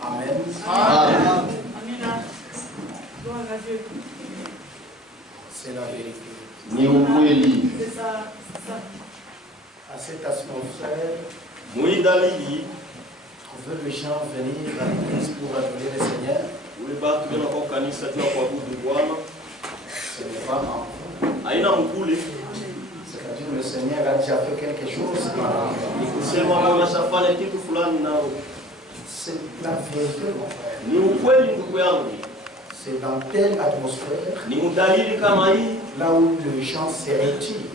Amen. C'est la vérité. C'est ça. À cette atmosphère, on veut les gens venir à l'église pour adorer le Seigneur. Ce n'est pas en vain. C'est-à-dire le Seigneur a déjà fait quelque chose. C'est la vérité, mon frère. C'est dans telle atmosphère, là où les gens se retirent.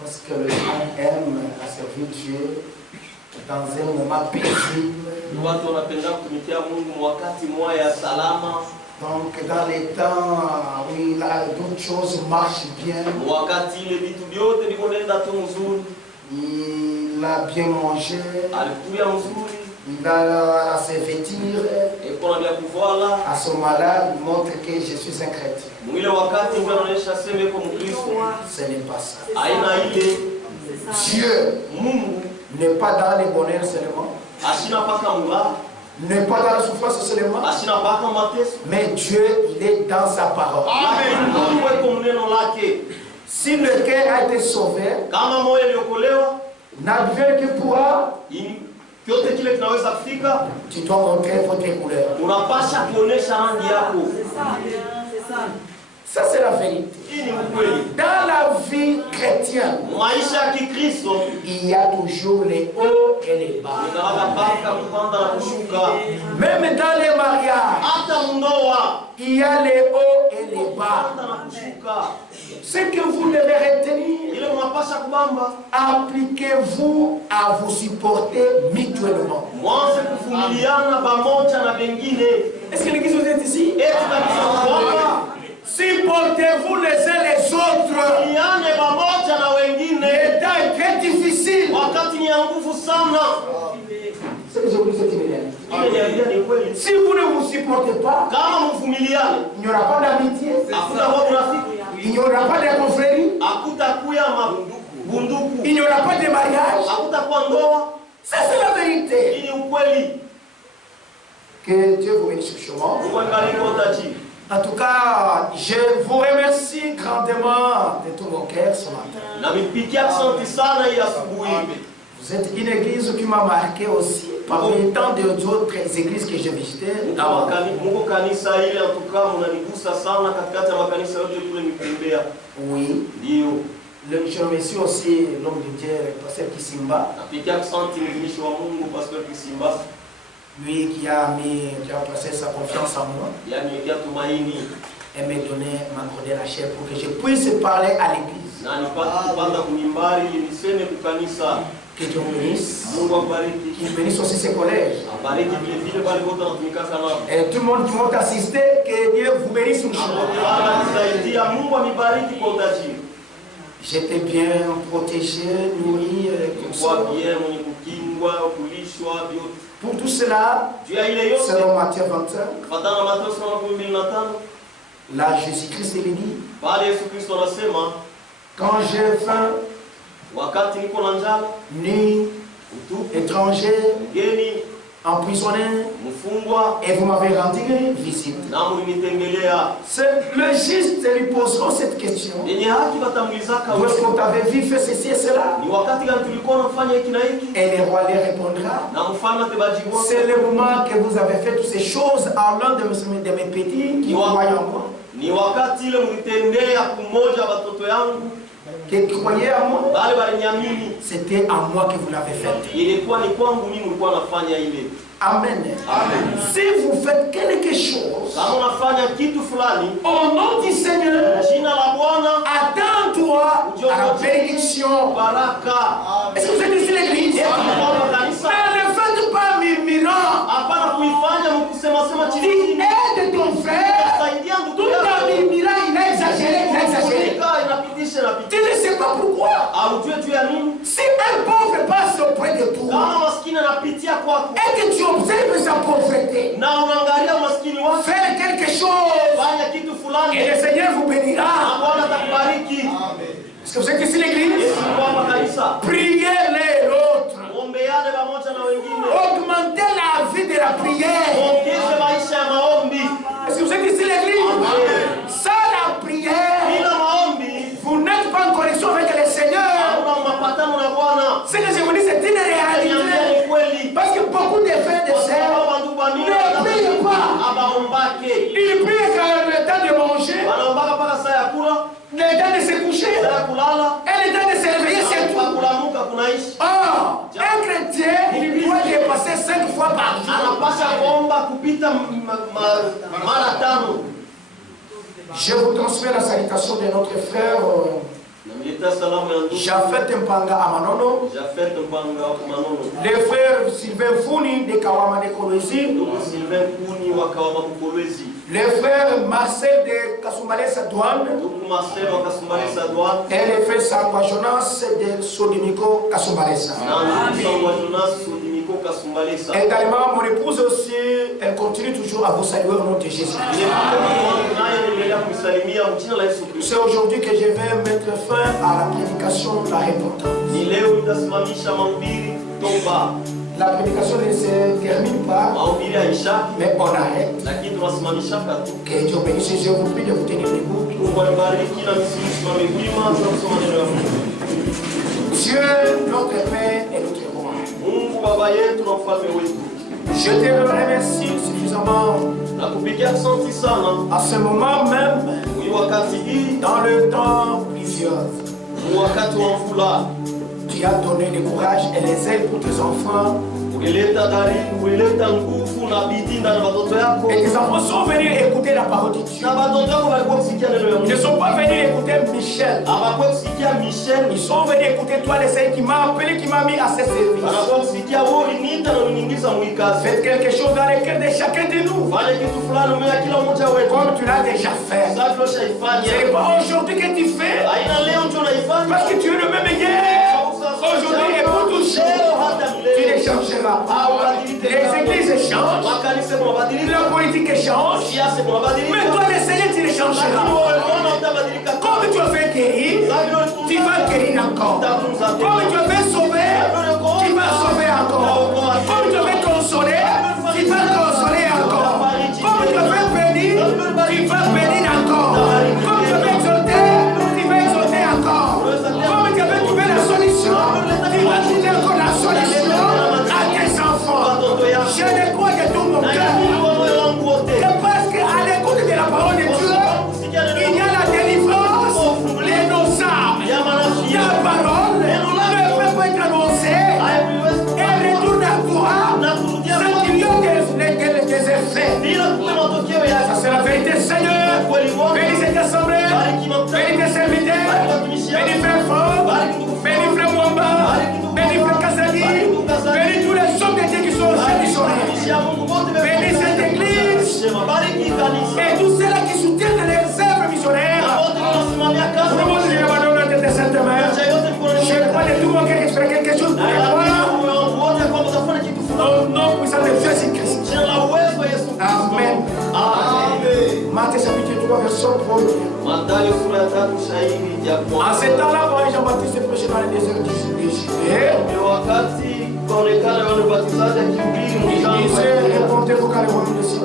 Parce que les gens aiment à servir Dieu dans un moment paisible. Donc dans les temps où d'autres choses marchent bien, il a bien mangé, il a à se vêtir. À ce moment-là, il montre que je suis un chrétien. Ce n'est pas ça. Dieu n'est pas dans les bonheurs seulement, n'est pas dans la souffrance seulement, mais Dieu, il est dans sa parole. Si le cœur a été sauvé, n'advienne que pourra, tu dois montrer votre couleur. Ça c'est la vérité. Dans la vie chrétienne, il y a toujours les hauts et les bas. Même dans les mariages, il y a les hauts et les bas. Ce que vous devez retenir, appliquez-vous à vous supporter mutuellement. Est-ce que l'église vous est ici? Supportez-vous les uns les autres. Les temps est très difficile. C'est que j'ai voulu cette idée. Si vous ne vous supportez pas, il n'y aura pas d'amitié, il n'y aura pas de confrérie, il n'y aura pas de mariage. Ça c'est la vérité. Que Dieu vous bénisse richement. En tout cas, je vous remercie grandement de tout mon cœur ce matin. Vous êtes une église qui m'a marqué aussi, parmi tant d'autres églises que j'ai visitées. Oui. Je remercie aussi l'homme de Dieu, le pasteur Kisimba. Lui qui a placé sa confiance en moi et m'a accordé la chair pour que je puisse parler à l'église. Que Dieu bénisse. Qu'il bénisse aussi ses collèges. Et tout le monde qui m'a assisté, que Dieu vous bénisse une chose. J'étais bien protégé, nourri, comme ça. Pour tout cela, selon Matthieu 25, là Jésus-Christ lui dit, quand j'ai faim, ni étranger, emprisonné, et vous m'avez rendu visite. Le juste lui poseront cette question. Où est-ce que vous avez vu faire ceci et cela? Et le roi lui répondra, c'est le moment que vous avez fait toutes ces choses à l'un de mes petits qui croient en moi. Qui croyaient en moi, c'était à moi que vous l'avez fait. Amen. Si vous faites quelque chose au nom du Seigneur, attends-toi à la bénédiction. Est-ce que vous êtes ici l'église? Ne le faites pas murmurant. Aide ton frère. Tout en murmurant, il a exagéré. Tu ne sais pas pourquoi. Si un pauvre passe auprès de toi et que tu observes sa pauvreté. Faites quelque chose. Et le Seigneur vous bénira. Est-ce que vous êtes ici l'église? Priez l'un l'autre. Augmentez la vie de la prière. Est-ce que vous êtes ici l'église? Sans la prière, vous n'êtes pas en connexion avec le Seigneur. Ce que je vous dis, c'est une réalité. Parce que beaucoup de frères et sœurs ne prient pas. Ils prient quand le temps de manger, le temps de se coucher, et le temps de se réveiller, c'est tout. Or, un chrétien, il doit dépasser 5 fois par jour. Je vous transmets la salutation de notre frère Jafet Mpanga Amanono, le frère Sylvain Founi de Kawama de Kolwezi, le frère Marcel de Kasumbalesa Douane, et le frère Sangwa Jonas de Sodimiko Kasumbalesa. Également, mon épouse aussi, elle continue toujours à vous saluer au nom de Jésus. C'est aujourd'hui que je vais mettre fin à la prédication de la repentance. La prédication ne se termine pas, mais on arrête. Que Dieu bénisse, je vous prie de vous tenir debout. Dieu, notre Père et notre Roi, je te remercie suffisamment à ce moment même, dans le temps pluvieux. Tu as donné le courage et les ailes pour tes enfants. Et tes enfants sont venus écouter la parole de Dieu. Ils ne sont pas venus écouter Michel. Ils sont venus écouter toi, le Seigneur qui m'a appelé, qui m'a mis à ce service. Faites quelque chose dans le cœur de chacun de nous. Comme tu l'as déjà fait. Ce n'est pas aujourd'hui que tu fais. Parce que tu es le même hier. Aujourd'hui et pour toujours. Tu ne changeras pas. Les églises changent. La politique change. Mais toi, le Seigneur, tu ne changeras pas. Comme tu as fait guérir, tu vas guérir encore. Comme tu as fait sauver, tu vas sauver encore. Comme tu as fait consoler, tu vas consoler encore. Comme tu as fait bénir, tu vas bénir encore. Comme tu as fait exalter, tu vas exalter encore. Comme tu as fait trouver la solution, tu vas trouver encore la solution à tes enfants. Je ne crois que tout mon cœur. C'est parce qu'à l'écoute de la parole de Dieu, il y a la délivrance de nos âmes. La parole ne peut pas être annoncée. Elle retourne à toi sans qu'il y ait des effets. Ça c'est la vérité, Seigneur. Bénis cette assemblée. Bénis tes serviteurs. Bénis frère Ford. Bénis frère Mwamba. Bénis frère Kazali. Bénis tous les hommes de Dieu qui sont au sein du soleil. Bénis cette église. Et tous ceux-là qui soutiennent les œuvres missionnaires. Je crois de tout mon cœur que tu ferais quelque chose pour moi. Au nom puissant de Jésus-Christ. Amen. Matthieu chapitre 3 verset 1. En ce temps-là, Jean-Baptiste prêchait dans le désert du Judée. Il disait, répondez-vous car le royaume de Dieu.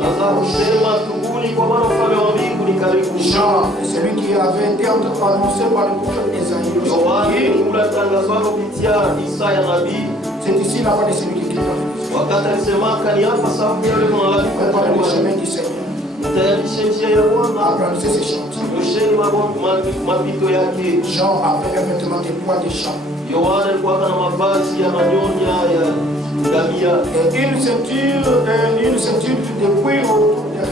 Jean, celui qui avait été annoncé par le prophète Esaïe. C'est ici la voix de celui qui crie. Préparez le chemin du Seigneur. Apprendissez ces chants. Jean avait un vêtement de poids de champ. Et une ceinture de cuir autour de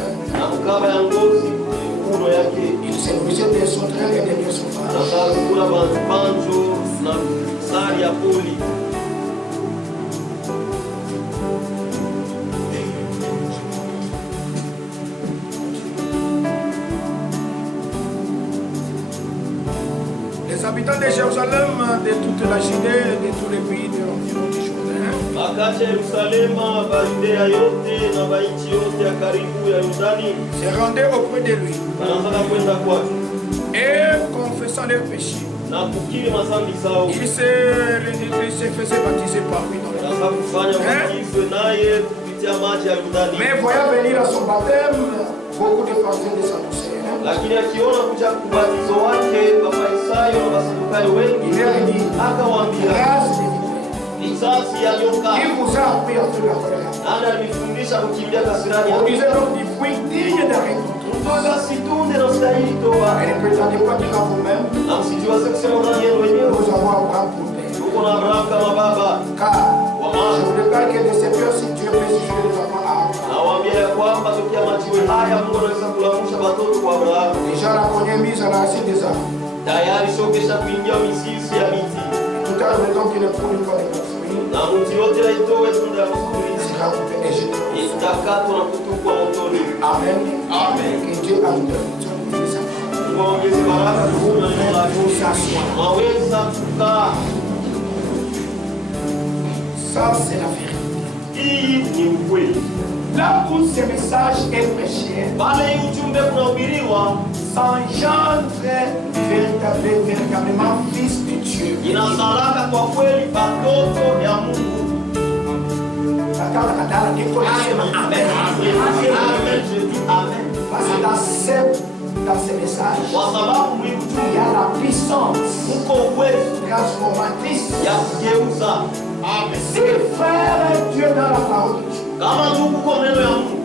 il se nourrissait des sauterelles et des lieux sauvages. Les habitants de Jérusalem, de toute la Judée, de tous les pays de l'environ du Jourdain, Akacha Yerusalema, Bayudea yote na bainchi yote ya karibu ya Yordani. Se rendaient auprès de lui. Wanaanza kwenda kwake. Et confessant leurs péchés. Na kukiri mazambi zao. Il se faisait baptiser par lui dans le Wanaanza kufanya ubatizo naye kupitia maji ya Yordani. Mais voyant venir à son baptême, beaucoup de pharisiens et de sadducéens. Lakini akiona kuja kubatizo wake Mafarisayo na Masadukayo wengi, Il leur dit, akawaambia, grâce de Risasi ya nyoka. il vous a appris à faire la colère. Nani alimfundisha kukimbia kasirani? On disait donc du fruit digne d'un rencontre. Mtoza situnde na stahili toa. Et ne prétendez pas dire à vous-même, Na msijiwaze kusema ndani yenu wenyewe. nous avons Abraham pour père. Tuko na Abrahamu kama baba. Car Kwa je maana vous déclare que de ces peurs, si Dieu peut susciter les enfants à Abraham. nawaambia ya kwamba tokea majiwe haya Mungu anaweza kulamusha watoto kwa Abrahamu. Déjà la première mise à la racine des arbres. Tayari sokesha kuingia mizizi ya miti. Tout à l'heure, donc, il ne produit pas de fruits. Na mti yote aitoe tunda ya kuzuri. Sera coupé et jeté. Itakatwa na kutupwa motoni. Amen. Amen. Que Dieu ajoute. Mungu aongeze baraka kuhusu neno lake. Pour s'asseoir. Maweza kukaa. Ça, c'est la vérité. Hii ni ukweli. Là où ce message est prêché, Pale hii ujumbe kunahubiriwa, s'engendre véritablement fils de Dieu. inazalaka kwa kweli batoto ya Mungu. Amen. Amen. Je dis amen. Parce que dans ce message, Kwa sababu il y ujumbe a la puissance uko uwezo transformatrice. ya kugeuza. Si frère, Dieu dans la parole de Dieu, Kama ndugu uko neno ya Mungu,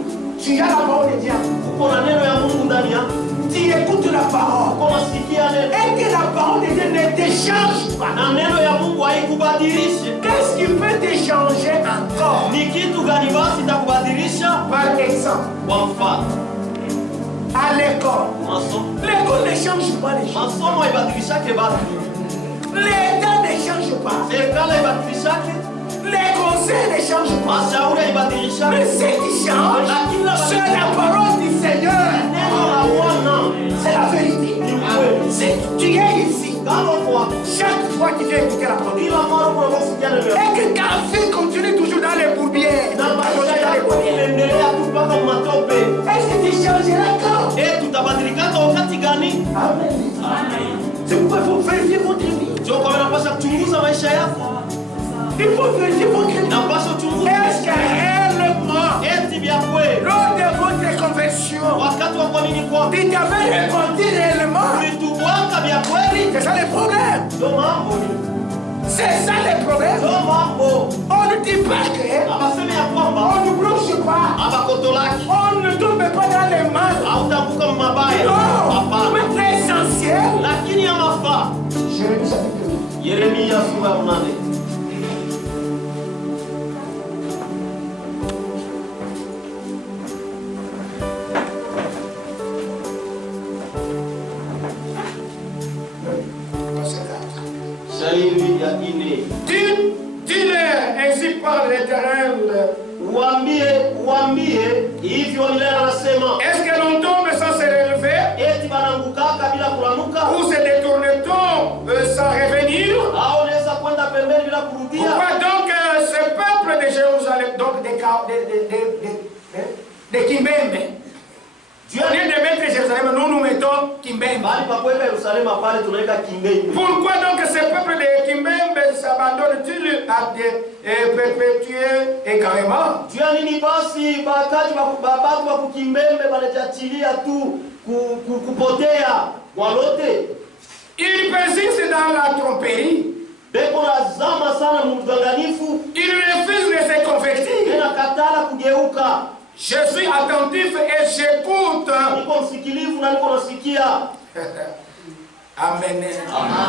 tu as la parole de Dieu, uko na neno ya Mungu ndani yako, tu écoutes la parole, uko nasikia neno et que la parole de Dieu ne te change pas. na neno ya Mungu haikubadilishe. Qu'est-ce qui peut te changer encore? Ni kitu gani basi itakubadilisha? Par exemple, Kwa mfano, à l'école, masomo. l'école ne change pas les choses. Masomo haibadilishake batu. L'État ne change pas. Serikali haibadilishake. Les conseils ne changent pas. Mashauri haibadilishake. Mais ce qui change, c'est la parole du Seigneur. Neno la Bwana C'est la vérité. ni ukweli. Si tu es ici, Kama kwa chaque fois que tu viens écouter la parole, kila mara unaposikia neno la et que ta vie continue toujours dans les bourbières, na dans maisha les yako bourbières, inaendelea tu mpaka matope. est-ce que tu changeras quand? Tutabadilikaka wakati gani? Amen. C'est pourquoi il faut vérifier votre vie. Ndio kwa maana unapaswa kuchunguza maisha yako. Il faut vérifier votre vie. Unapaswa kuchunguza Est-ce que réellement, eti vya kweli. lors de votre conversion, Wakati wa kuamini kwako tu t'avais répondu réellement? ulituwaka vya kweli. C'est ça le problème. Ndio mambo ni. C'est ça le problème. Ndio mambo. On ne dit pas que, Abaseme ya kwamba on ne blanche pas, abakotolaki on ne tombe pas dans les mal. hautaanguka mabaya. Non, Hapana. mais l'essentiel. Lakini ya mafaa. Jérémie chapitre 8. Yeremia sura ya 8. Shairi ya 4. Dis-leur, ainsi parle l'Éternel. Uambie hivyo Milele anasema, Est-ce que l'on tombe sans se relever? eti banangukaka bila kulamuka, Ou se détourne-t-on sans revenir? au unaweza kwenda pembeni bila kurudia. Pourquoi donc ce peuple de Jérusalem, donc de Kimbembe, au lieu de mettre Jérusalem, nous mettons Kimbembe. Bali pa kuweka Yerusalemu pale tunaweka Kimbembe. Pourquoi donc ce peuple de Kimbembe s'abandonne-t-il à perpétuer également? Jua nini basi bakaji babatu wa kukimbembe banajatilia tu kupotea walote. Il persiste dans la tromperie. Beko nazama sana mdanganifu. Il refuse de se convertir. Tena katala kugeuka. Je suis attentif et j'écoute. Niko msikilivu na niko nasikia. Amen.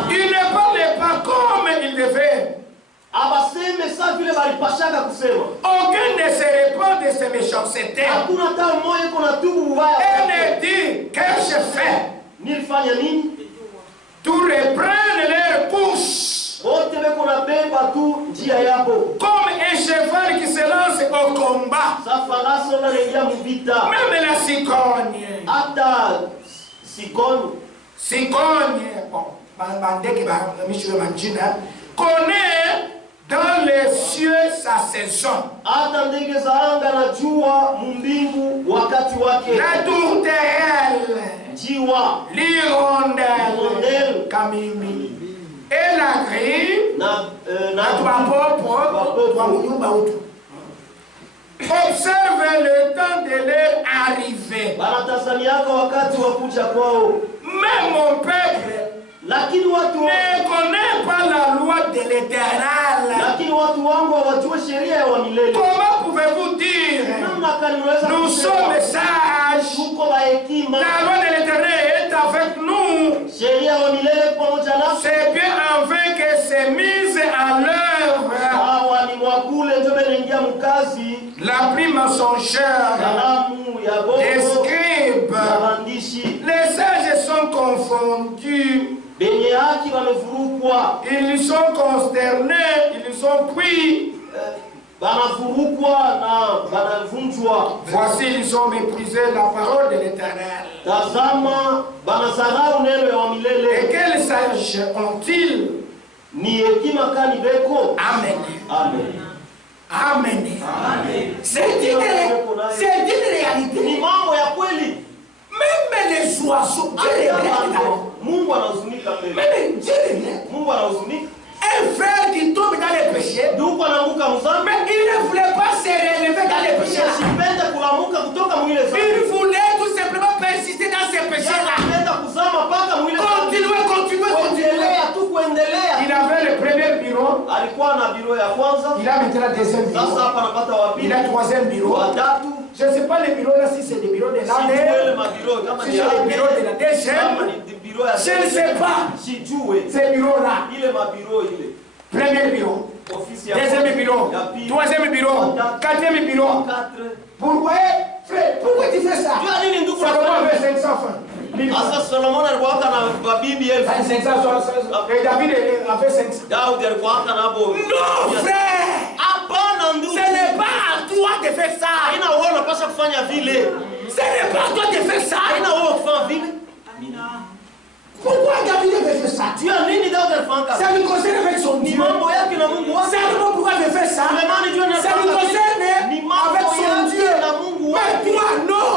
Il ne parle pas comme il devait. Abaseme sa vile balipashaka kusema. Aucun ne se répand de ses méchancetés. Hakuna hata mmoja iko na tubu ubaya. Et ne dit, qu'ai-je fait? Nilifanya nini? Tout reprennent leur course. Wote beko na beba tu njia yabo. Comme un cheval qui se lance au combat. Safarasi wanaingia mvita. Même la cigogne. Hata cigogne Cigogne, bon, connaît Dans les cieux, sa saison. Hata ndege za anga na jua mbingu wakati wake. La tourterelle, Jiwa, l'hirondelle, kamimi, et la grille, na tuapopo, observe le temps de leur arrivée. Banatazamiaka wakati wa kuja kwao. Mais mon peuple lakini watu ne connaît pas la loi de l'Éternel. Lakini watu wangu hawajui sheria ya milele. Comment pouvez-vous dire nous sommes sages, la loi de l'Éternel est avec nous? C'est bien afin que c'est mise en l'œuvre la pluie mensongère, les scribes, les sages sont confondus. Ils sont consternés, ils sont pris. Voici, ils ont méprisé la parole de l'Éternel. Et quels sages ont-ils? Amen. Amen. Amen. C'est une réalité. Même les oiseaux, un frère qui tombe dans les péchés, mais il ne voulait pas se relever dans les péchés. Il voulait tout simplement persister dans ces péchés-là. Continuer. Il avait le premier bureau. Il a maintenant le deuxième bureau. Il a le troisième bureau. Je ne sais pas les bureaux là si c'est des bureaux de l'année. Si c'est des bureaux de la deuxième. Je ne sais pas. Ces bureaux-là. Premier bureau. Deuxième bureau. Troisième bureau. Quatrième bureau. Pourquoi, frère, pourquoi tu fais ça? Salomon avait 500 francs. Solomon alikuwa na bibi 500. Et David avait 500. Non, frère. Ce n'est pas à toi de faire ça. Ce n'est pas à toi de faire ça. Pourquoi David avait fait ça? Ça lui concerne avec son Dieu. Seulement pourquoi il fait ça? Ça lui concerne avec son Dieu. Mais toi, non.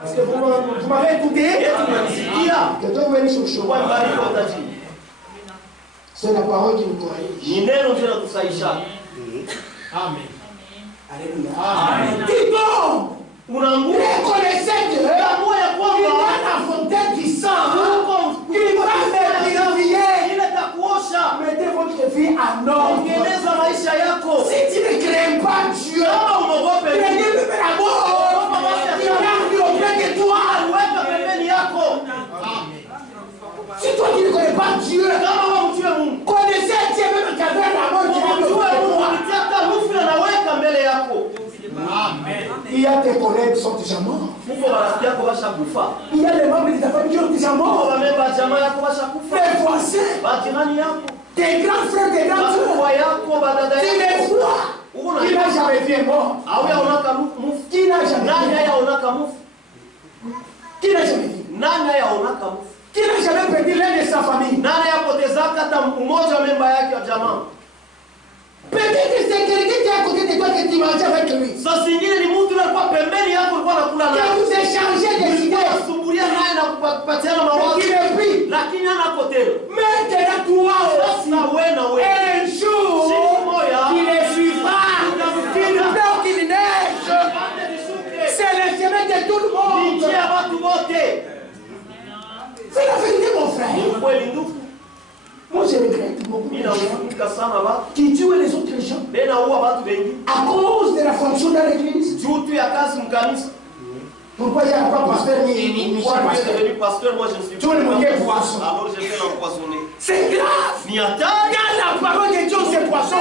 Parce que vous m'avez écouté. Que Dieu vous bénisse au chaud. C'est la parole qui nous corrige. Amen. Alléluia. Amen. Dis donc, reconnaissez que il y a la fontaine qui sent, qui va me purifier. Mettez votre vie en ordre. Si tu ne crains pas Dieu, prenez même la mort. Il arrive auprès de toi. Si toi qui ne connais pas Dieu, connaissez Dieu même qu'avec la mort qui est de il y a tes collègues qui sont déjà morts. Il y a les membres de ta famille qui sont déjà morts. Tes voisins, tes grands frères, tes grands soeurs, tu les vois. Qui n'a jamais vu un mort? Qui n'a jamais vu? Qui n'a jamais vu? Qui n'a jamais perdu l'un de sa famille? Peut-être que c'est quelqu'un qui est à côté de toi que tu manges avec lui. Que vous échangez des idées. Mais qui est pris. Maintenant toi aussi. Un jour, il les suivra. Qu'il pleure, qu'il neige. C'est le chemin de tout le monde. C'est la vérité, mon frère. Moi, je regrette beaucoup de gens qui tuent les autres gens à cause de la fonction dans l'église. Pourquoi il n'y a pas pasteur ni pasteur? Tout le monde est poisson. C'est grave. Il y a la parole de Dieu, c'est poisson.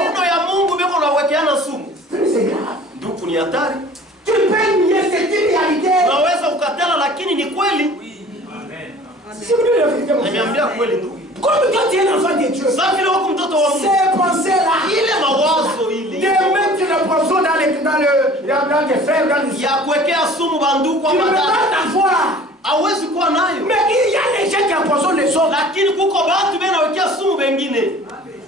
C'est grave. Tu peux nier cette réalité. Si vous voulez la vérité, mon frère. Comme toi tu es l'enfant de Dieu, ces pensées-là, de mettre le poisson dans les fers, dans les tu ne peux pas l'avoir. Mais il y a les gens qui empoisonnent les autres.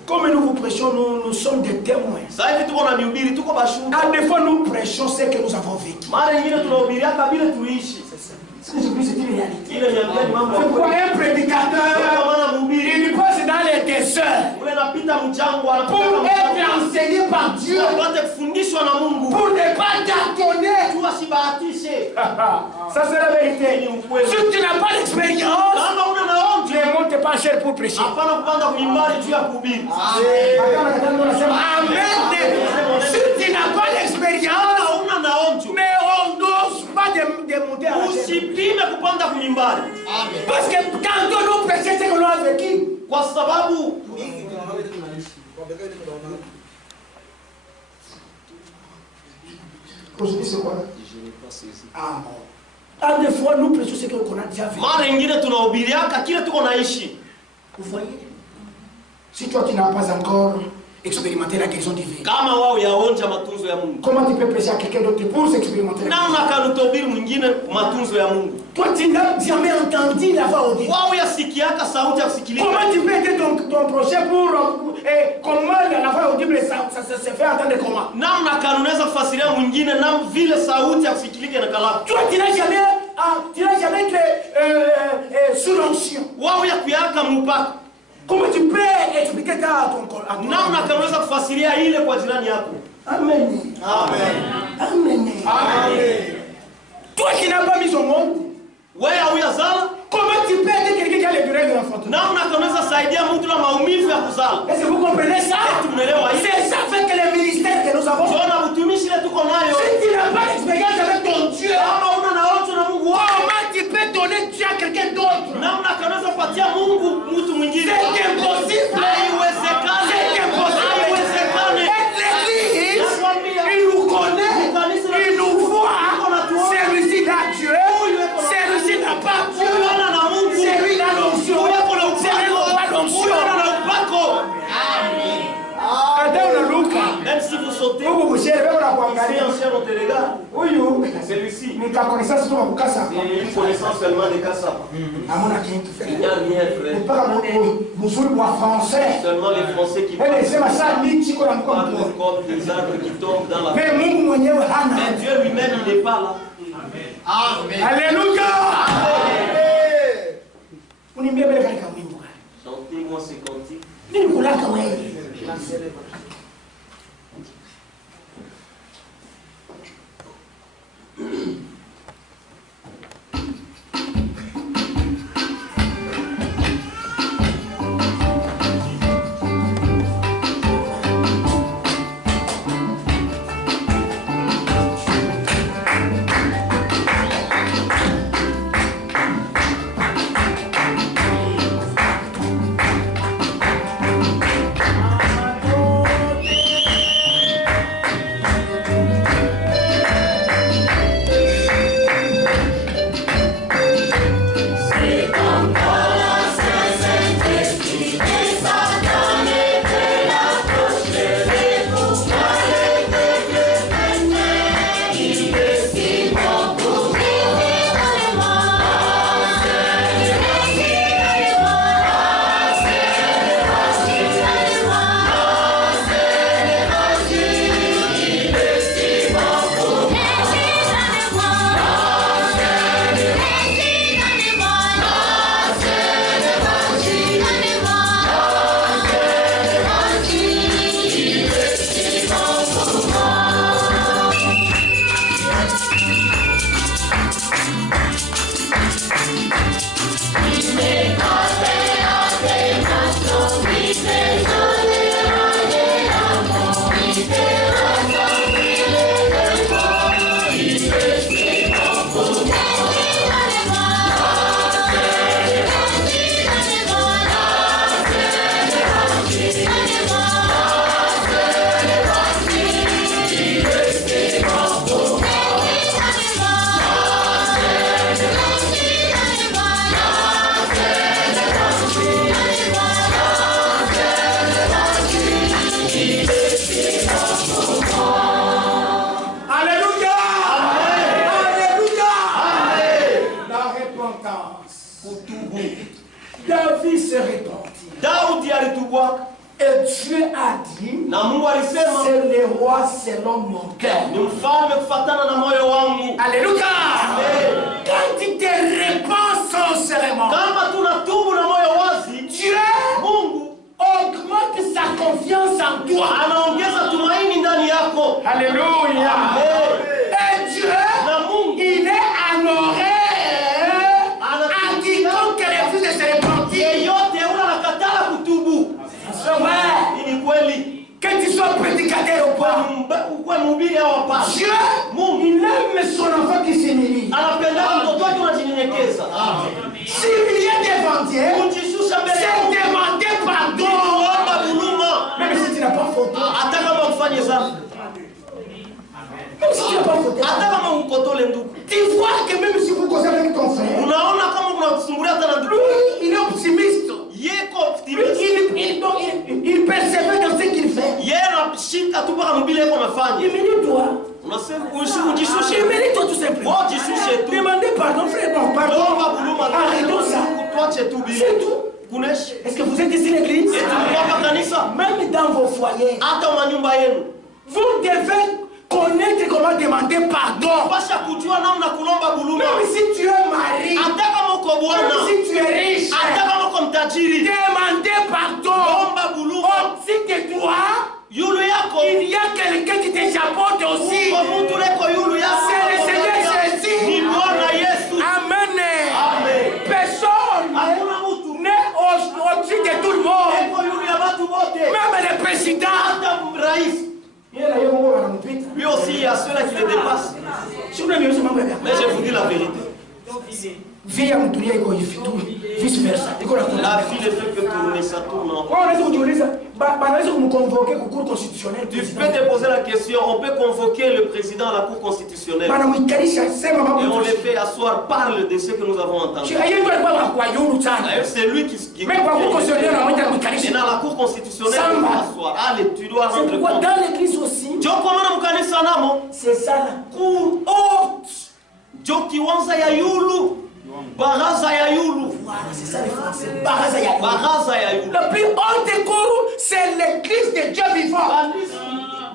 Comme nous vous prêchons, nous sommes des témoins. Sasa hivi tuko na mihubiri, tuko bashuhuda. À des fois, nous prêchons ce que nous avons vécu. Mara nyingine tunahubiria kabila tuishi. Ce que je dis, c'est une réalité. Ile niambia ni mambo. C'est pourquoi un prédicateur, il passe dans les déserts Ule napita mchango pour être enseigné par Dieu, apate kufundishwa na Mungu. pour ne pas tâtonner. Tu asibahatishe. Ça c'est la vérité. Si tu n'as pas d'expérience, Kama una naonje, ne monte pas cher pour prêcher. hapana kupanda kuimbari juu ya kuhubiri. Amen. Si tu n'as pas d'expérience, Una naonje. mais on n'ose pas démonter à la chaîne. Usipime kupanda kuimbari. Parce que quand nous prêchons ce que l'on a vécu, Kwa sababu aujourd'hui c'est quoi? Ah bon. À des fois nous prêchons ce qu'on a déjà vécu. mara nyingine tunahubiriaka kile tuko naishi. Vous voyez? Si toi tu n'as pas encore expérimenté la guérison divine, Kama wao yaonja matunzo ya Mungu. comment tu peux prêcher à quelqu'un d'autre pour s'expérimenter? Na unakanutohubiri mwingine matunzo ya Mungu. Toi tu n'as jamais entendu la voix audible. Wao yasikiaka sauti ya kusikiliza. Comment tu peux aider ton projet pour comment la voix audible ça se fait entendre comment? Namna kanunaweza kufasiria mwingine na vile sauti ya kusikilika inakalaka. Toi tu n'as jamais été sous l'onction. Wao ya kuyaka mpaka. Comment tu peux expliquer ça à ton corps? Namna kanunaweza kufasiria ile kwa jirani yako. Amen. Amen. Amen. Amen. Toi qui n'as pas mis au monde, Wewe huyazala, comment tu peux aider quelqu'un qui a les douleurs de l'enfantement? namna kanunaweza saidia mtu na maumivu ya kuzala. Est-ce que vous comprenez ça? Tumeelewa hivi? C'est ça fait que les ministères que nous avons. Tuona utumishi ile tuko nayo. Si tu n'as pas d'expérience avec ton Dieu, Kama una naocho na Mungu wako, comment tu peux donner Dieu à quelqu'un d'autre? namna kanaweza kupatia Mungu mtu mwingine. C'est impossible. Haiwezekani. C'est impossible. Haiwezekani. L'église, il nous connaît, il nous voit. Celui-ci n'a Dieu, celui-ci n'a pas Dieu. Celui n'a l'onction, celui n'a pas l'onction. Même si vous sautez, Mungu mshere wewe si unakuangalia. un chien te regarde, Huyu celui-ci, nikakonesa sio mkasa hapa. c'est une connaissance seulement des Kassapa. Hamuna kitu. Il n'y a rien, frère. Mpaka mzuri wa français. Seulement les Français qui Wewe sema saa miti kwa mkono parlent mkono. comme des arbres qui tombent dans la Mais Mungu mwenyewe hana. Mais Dieu lui-même, il n'est pas là. Amen. Alléluia. Unimbie mbele katika wimbo gani? Chantez-moi ces cantiques. Nini kulaka wewe? David se repentit. Daudi alitubwaka. Et Dieu a dit, c'est le roi selon mon cœur. Alléluia. Quand tu te répands sincèrement, Dieu augmente sa confiance en toi. Alléluia. Et Dieu, il est honoré à quiconque refuse de se repentir. Que tu sois prédicateur ou pas, Dieu, il aime son enfant qui s'humilie. S'humilier devant Dieu, c'est demander pardon. Même si tu n'as pas faute. Même si tu n'as pas faute. Tu vois que même si vous causez avec ton frère, lui, il est optimiste. Il persévère dans ce qu'il fait. Humilie-toi. Humilie-toi tout simplement. Demandez pardon, frère. Non, pardon. Arrêtons ça. C'est tout. Est-ce que vous êtes ici l'église? Même dans vos foyers, vous devez connaître comment demander pardon. Même si tu es marié, même si tu es riche, demandez pardon. Au-dessus de toi, il y a quelqu'un qui te chapeaute aussi. C'est le Seigneur Jésus. Amen. Personne n'est au-dessus de tout le monde. Même les présidents. Lui aussi, il y a ceux-là qui le dépassent. Mais je vous dis la vérité. La vie ne fait que tourner, ça tourne. Tu peux te poser la question, on peut convoquer le président à la Cour constitutionnelle. Et on le fait asseoir, parle de ce que nous avons entendu. D'ailleurs, c'est lui qui et dans la Cour constitutionnelle, il faut asseoir. Allez, tu dois rendre compte. Dans l'église aussi, c'est ça la cour haute. Baraza ya yulu. Voilà, c'est ça les français. Baraza ya yulu. Baraza ya yulu. Le plus haut des cours, c'est l'église de Dieu vivant.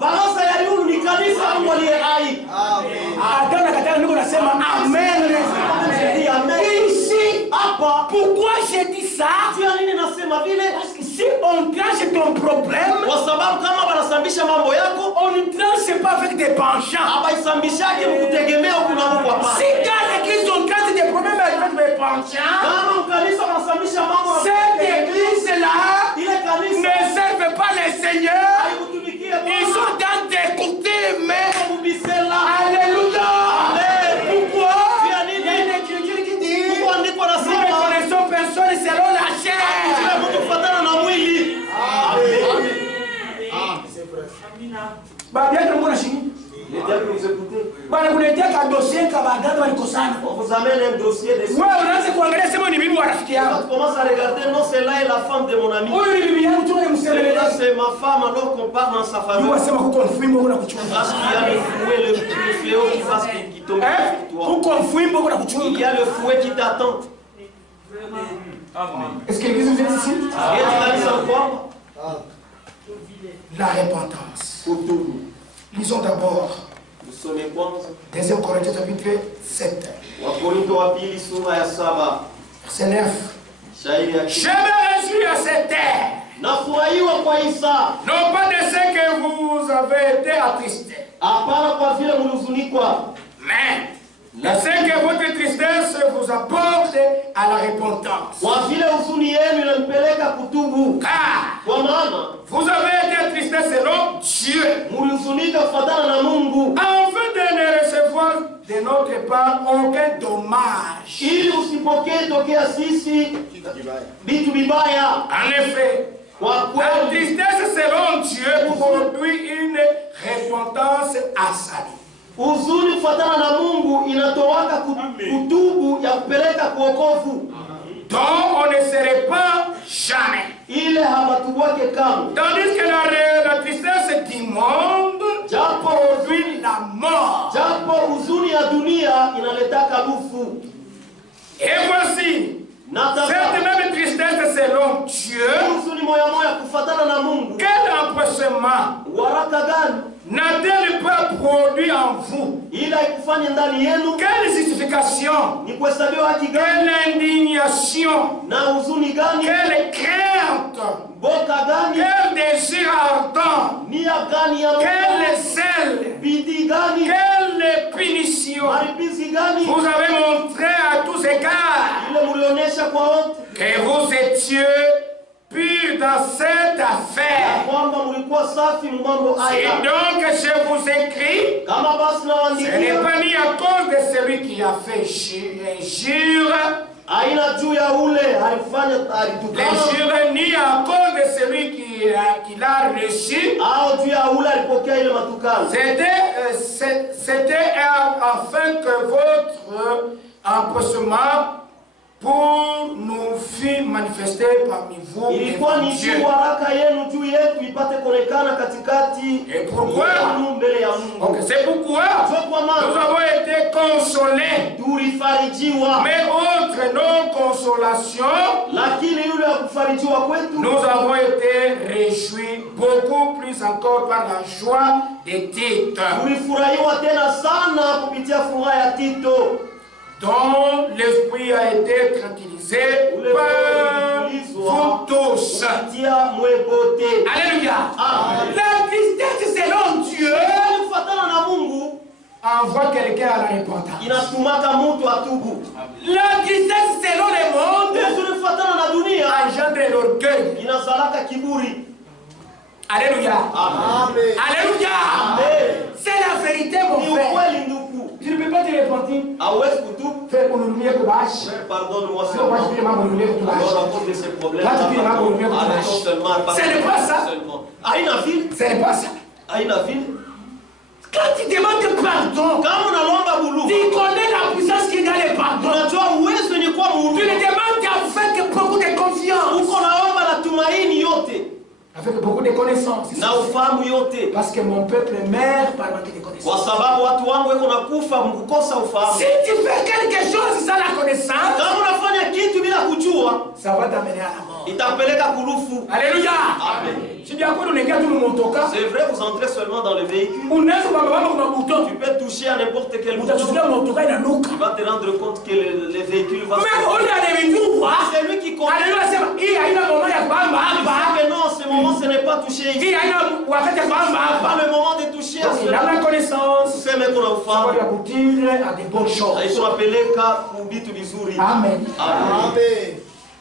Baraza ya yulu ni kanisa mwali hai. Dans la cathédrale, nous nasema amen. Ici, pourquoi j'ai dit ça? Parce que si on tranche ton problème, on ne tranche pas avec des penchants. Si dans l'église on tranche des problèmes avec des penchants, cette église-là ne serve pas les seigneurs. Ils sont dans des coutumes. Alléluia. Pourquoi? Il y a une écriture qui dit, nous ne connaissons personne selon la chair. Les diables nous écoutez. On vous amène un dossier de ça. Quand tu commences à regarder, non, c'est là et la femme de mon ami. Là, c'est ma femme, alors qu'on parle dans sa famille. Parce qu'il y a le fouet, le fléau qui tombe sur toi. Il y a le fouet qui t'attend. Est-ce que l'église vient ici? La repentance. Lisons d'abord 2 Corinthiens chapitre 7. Verset 9. Je me réjouis à cette terre. Non pas de ce que vous avez été attristés, mais de ce que votre tristesse vous apporte à la repentance. Car vous avez été attristés selon Dieu, afin de ne recevoir de notre part aucun dommage. En effet, la tristesse selon Dieu produit une repentance à salut. Uzuri kufuatana na Mungu inatowaka kutubu ya kupeleka kuokovu. Donc on ne se répand jamais. Ile habatuwake kamwe. Tandis que la tristesse du monde produit la mort. Japo uzuri ya dunia inaletaka lufu. Et voici, cette même tristesse selon Dieu, quel empressement n'a-t-elle pas produit en vous? Quelle justification? Quelle indignation? Quelle crainte? Quel désir ardent? Quel zèle? Quelle punition vous avez montré à tous égards que vous étiez purs dans cette affaire. Et donc je vous écris, ce n'est pas ni à cause de celui qui a fait injure, ni à cause de celui qui l'a reçu. C'était afin que votre empressement pour nous faire manifester parmi vous. Et pourquoi? Okay, c'est pourquoi nous avons été consolés. Mais autre non-consolation, nous avons été réjouis beaucoup plus encore par la joie de Tite, dont l'esprit a été tranquillisé par vous tous. Alléluia. La tristesse selon Dieu envoie quelqu'un à la repentance. La tristesse selon le monde engendre l'orgueil. Alléluia. Amen. Alléluia. C'est la vérité, mon frère. Tu ne peux pas te repentir. Fais pour nous lumière que bâche. Pardonne-moi Ce n'est pas ça. Ce n'est pas ça. Quand tu demandes pardon, tu connais la puissance qui est dans le pardon. Tu le demandes avec beaucoup de confiance. Avec beaucoup de connaissances. Parce que mon peuple meurt par manque de connaissances. Si tu fais quelque chose sans la connaissance, ça va t'amener à la mort. Alléluia. C'est vrai, vous entrez seulement dans le véhicule. Tu peux toucher à n'importe quel bouton. Tu vas te rendre compte que le véhicule va se... C'est lui qui connaît. Non, ce moment, ce n'est pas touché. Pas le moment de toucher à cela. Il a la connaissance. Ça va lui aboutir à de bonnes choses. Amen. Amen.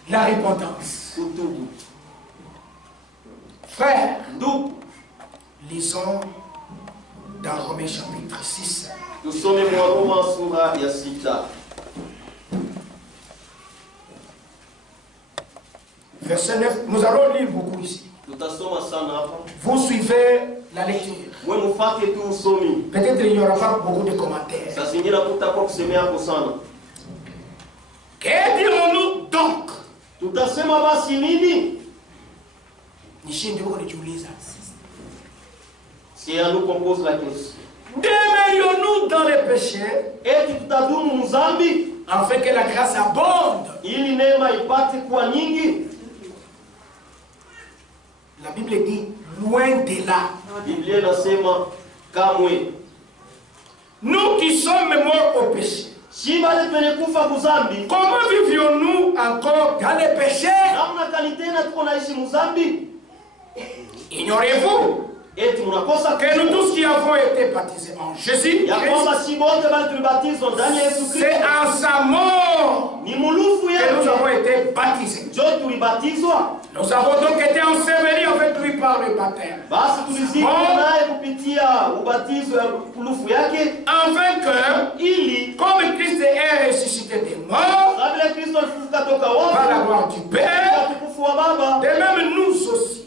La repentance. Frère, lisons dans Romains chapitre 6. Verset 9, nous allons lire beaucoup ici. Vous suivez la lecture. Peut-être il n'y aura pas beaucoup de commentaires. Que dirons-nous donc? Si on nous compose la question. Demeurions-nous dans les péchés afin que la grâce abonde? La Bible dit loin de là. Nous qui sommes morts au péché, comment vivions-nous encore dans les péchés? Ignorez-vous que nous tous qui avons été baptisés en Jésus, c'est en sa mort que nous avons été baptisés. Nous avons donc été ensevelis avec lui par le baptême. Afin que, comme Christ est ressuscité des morts, par la gloire du Père, de même nous aussi,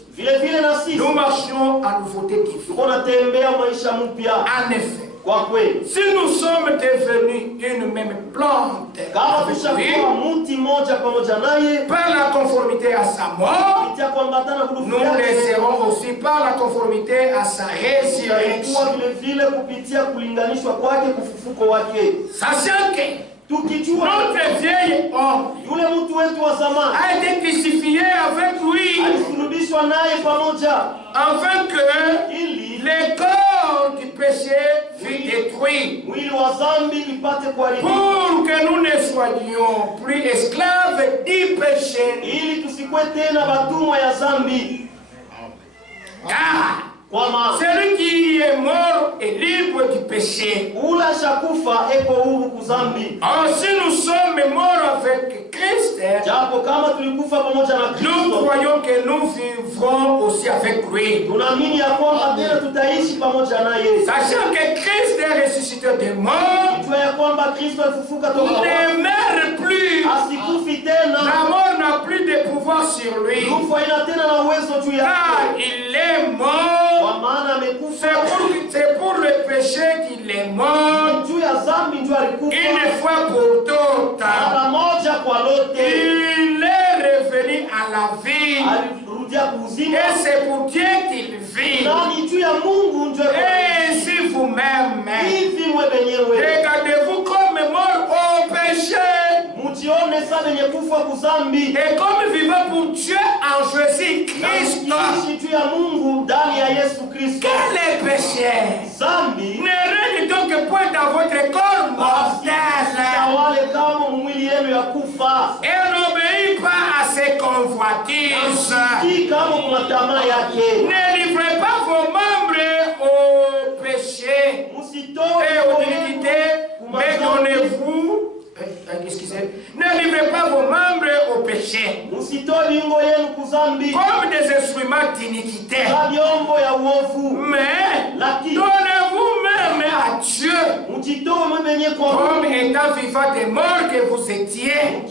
nous marchons en nouveauté de vie. En effet, si nous sommes devenus une même plante par la conformité à sa mort, nous le serons aussi par la conformité à sa résurrection. Sachant que Notre vieil homme a été crucifié avec lui, afin que le corps du péché fût détruit, pour que nous ne soyons plus esclaves du péché. Car celui qui est mort est libre du péché. Si nous sommes morts avec Christ, nous croyons que nous vivrons aussi avec lui. Sachant que Christ est ressuscité des morts, ne meurt plus. La mort n'a plus de pouvoir sur lui. Car il est mort. C'est pour le péché qu'il est mort. Une fois pour toutes. Il est revenu à la vie. Et c'est pour Dieu qu'il vit. Et si vous-même, regardez-vous comme mort au péché. Et comme vivant pour Dieu en Jésus-Christ. Quel est le péché? Ne règne donc point dans votre corps mortel. Et n'obéis pas à ses convoitises. Ne livrez pas vos membres au péché et aux iniquités, mais donnez-vous. Ne livrez pas vos membres au péché comme des instruments d'iniquité, mais donnez-vous même à Dieu comme étant vivant des morts que vous étiez,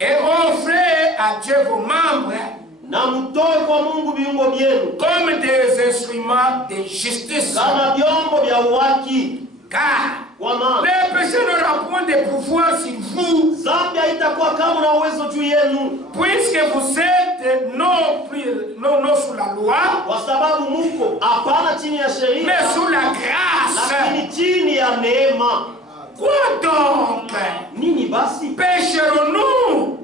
et offrez à Dieu vos membres comme des instruments de justice. Car le péché n'aura point de pouvoir sur vous, puisque vous êtes non sous la loi, mais sous la grâce. Quoi donc? Pécherons-nous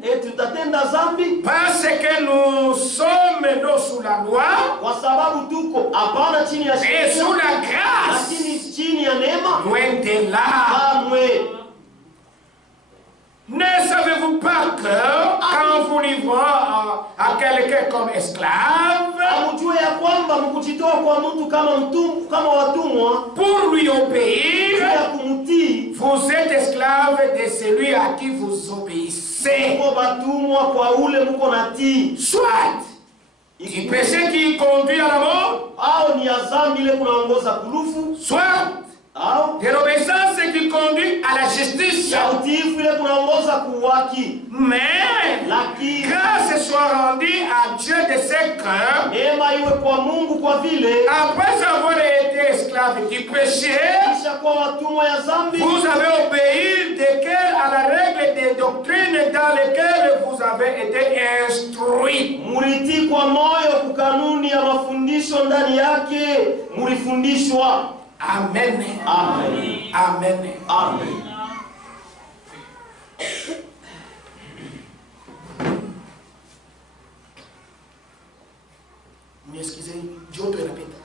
parce que nous sommes non sous la loi et sous la grâce? Loin de là. Ne savez-vous pas que quand vous livrez à quelqu'un comme esclave, pour lui obéir, vous êtes esclave de celui à qui vous obéissez, soit du péché qui conduit à la mort, soit de l'obéissance qui conduit à la justice. Mais grâce soit rendue à Dieu de ses cœurs, après avoir été esclave du péché, vous avez obéi à la règle des doctrines dans lesquelles vous avez été instruits. Amen. Amen. Amen. Amen.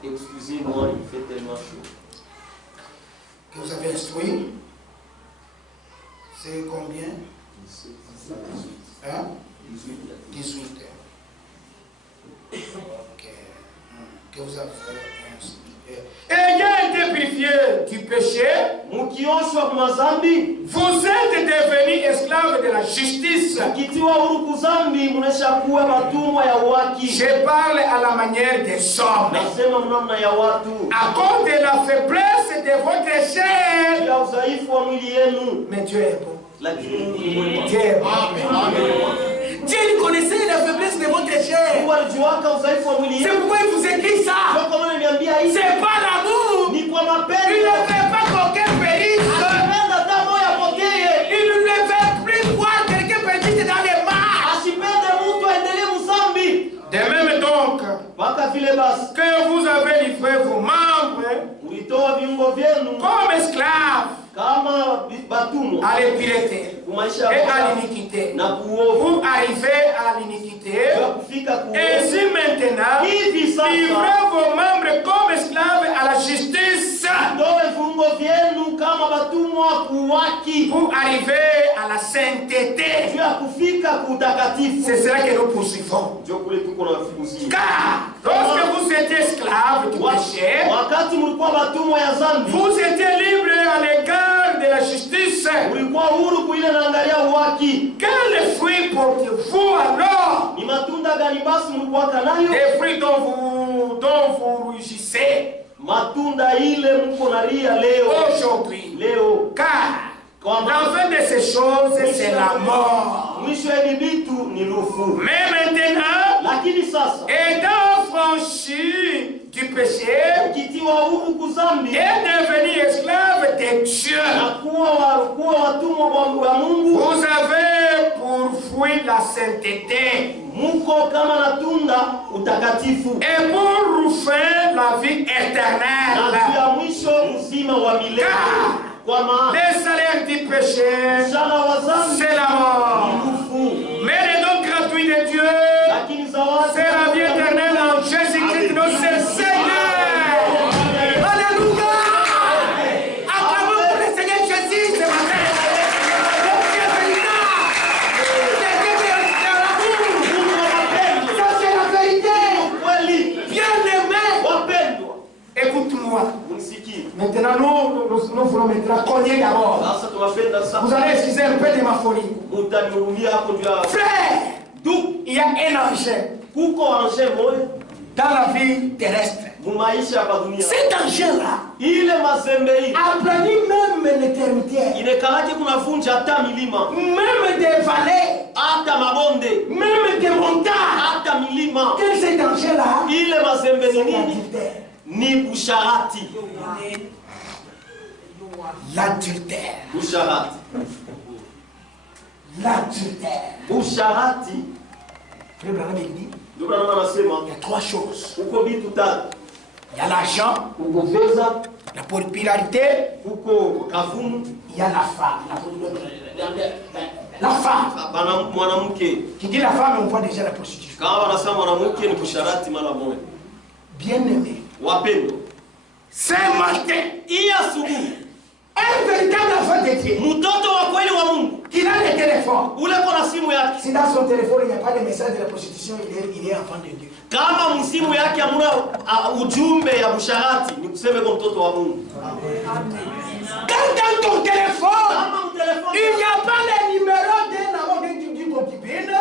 Excusez-moi, il fait tellement chaud. Que vous avez instruit, c'est combien? 18 heures. Ok. Que vous avez instruit. Ayant été purifié du péché, vous êtes devenus esclaves de la justice. Je parle à la manière des hommes. À cause de la faiblesse de votre chair. Mais Dieu est bon. Dieu est bon. Dieu connaissait la faiblesse de votre chair. C'est pourquoi il vous écrit ça. C'est pas l'amour. Il ne fait pas qu'aucun périsse. Il ne fait plus voir quelqu'un périsse dans les mares. De même donc que vous avez livré vos membres comme esclave à l'impureté et à l'iniquité pour arriver à l'iniquité. Ainsi maintenant, livrez vos membres comme esclaves à la justice pour arriver à la sainteté. C'est cela que nous poursuivons. Car lorsque vous étiez esclaves du péché, vous étiez libres à l'égard de la justice. Quel fruit portez-vous alors? Des fruits dont vous rougissez aujourd'hui. Car la fin de ces choses, c'est la mort. Mais maintenant, étant franchi du péché et devenu esclave de Dieu, vous avez pour fruit la sainteté et pour fin la vie éternelle. Car le salaire du péché, c'est la mort. Mais le don gratuit de Dieu, c'est la vie éternelle en Jésus-Christ, notre Seigneur. Alléluia! Acclamons pour le Seigneur Jésus ce matin. Le Dieu véritable. Ça, c'est la vérité. Bien-aimé. Écoute-moi. Maintenant, nous voulons maintenant cogner d'abord. Vous allez excuser un peu de ma folie. Frère, il y a un ange dans la vie terrestre. Cet ange-là a plani même l'éternité, même des vallées, même des montagnes. Quel cet ange-là? Ni busharati. L'adultère. Busharati. L'adultère. Busharati. Il y a trois choses. Il y a l'argent, la popularité, il y a la femme. La femme. Qui dit la femme, on voit déjà la prostitution. Bien-aimé. Ce matin, un véritable enfant de Dieu qui a le téléphone. Si dans son téléphone il n'y a pas de message de la prostitution, il est enfant de Dieu. Quand dans ton téléphone, il n'y a pas le numéro d'un amant d'une concubine.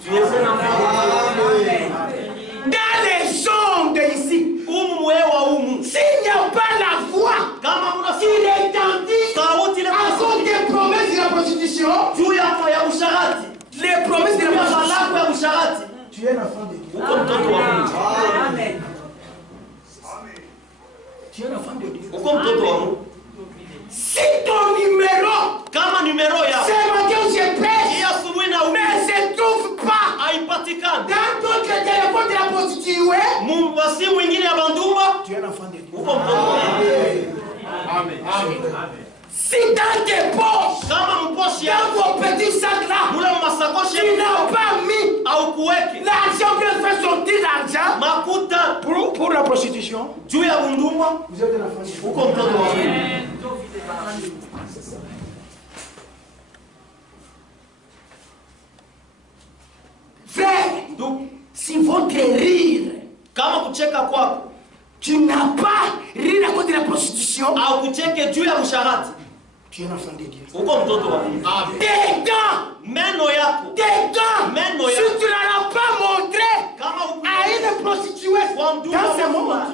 Tu es un enfant. Dans les ondes ici, s'il n'y a pas la voix qui retendit à cause des promesses de la prostitution, les promesses de la prostitution, tu es un enfant de Dieu. Amen. Tu es un enfant de Dieu. Si ton numéro, ce matin je pêche, ne se trouve pas dans ton téléphone de la prostituée, tu es un enfant de Dieu. Amen. Si dans tes poches, dans vos petits sacs là, tu n'as pas mis l'argent qui fait sortir l'argent pour la prostitution, vous êtes un enfant de Dieu. Frère, si votre rire, tu n'as pas rire à cause de la prostitution, tu es un enfant de Dieu. Tes dents, si tu n'en as pas montré à une prostituée dans ce moment,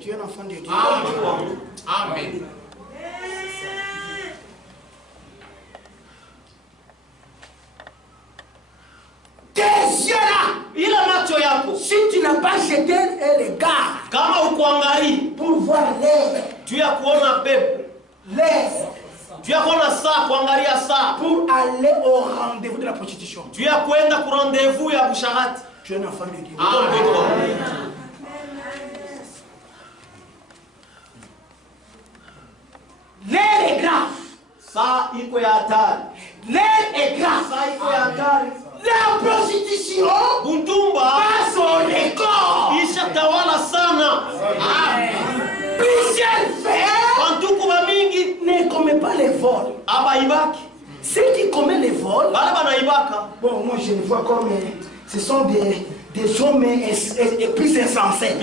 tu es un enfant de Dieu. Amen. Tes yeux-là, si tu n'as pas jeté un regard pour voir l'air, pour aller au rendez-vous de la prostitution, Tu es un enfant de Dieu. L'air est grave. Ça, il faut y attendre. L'air est grave. Ça, il faut y attendre. La prostitution passe au record. Isha tawala sana. Plusieurs frères ne commettent pas les vols. Ceux qui commettent les vols, bon, moi je les vois comme ce sont des hommes plus insensés.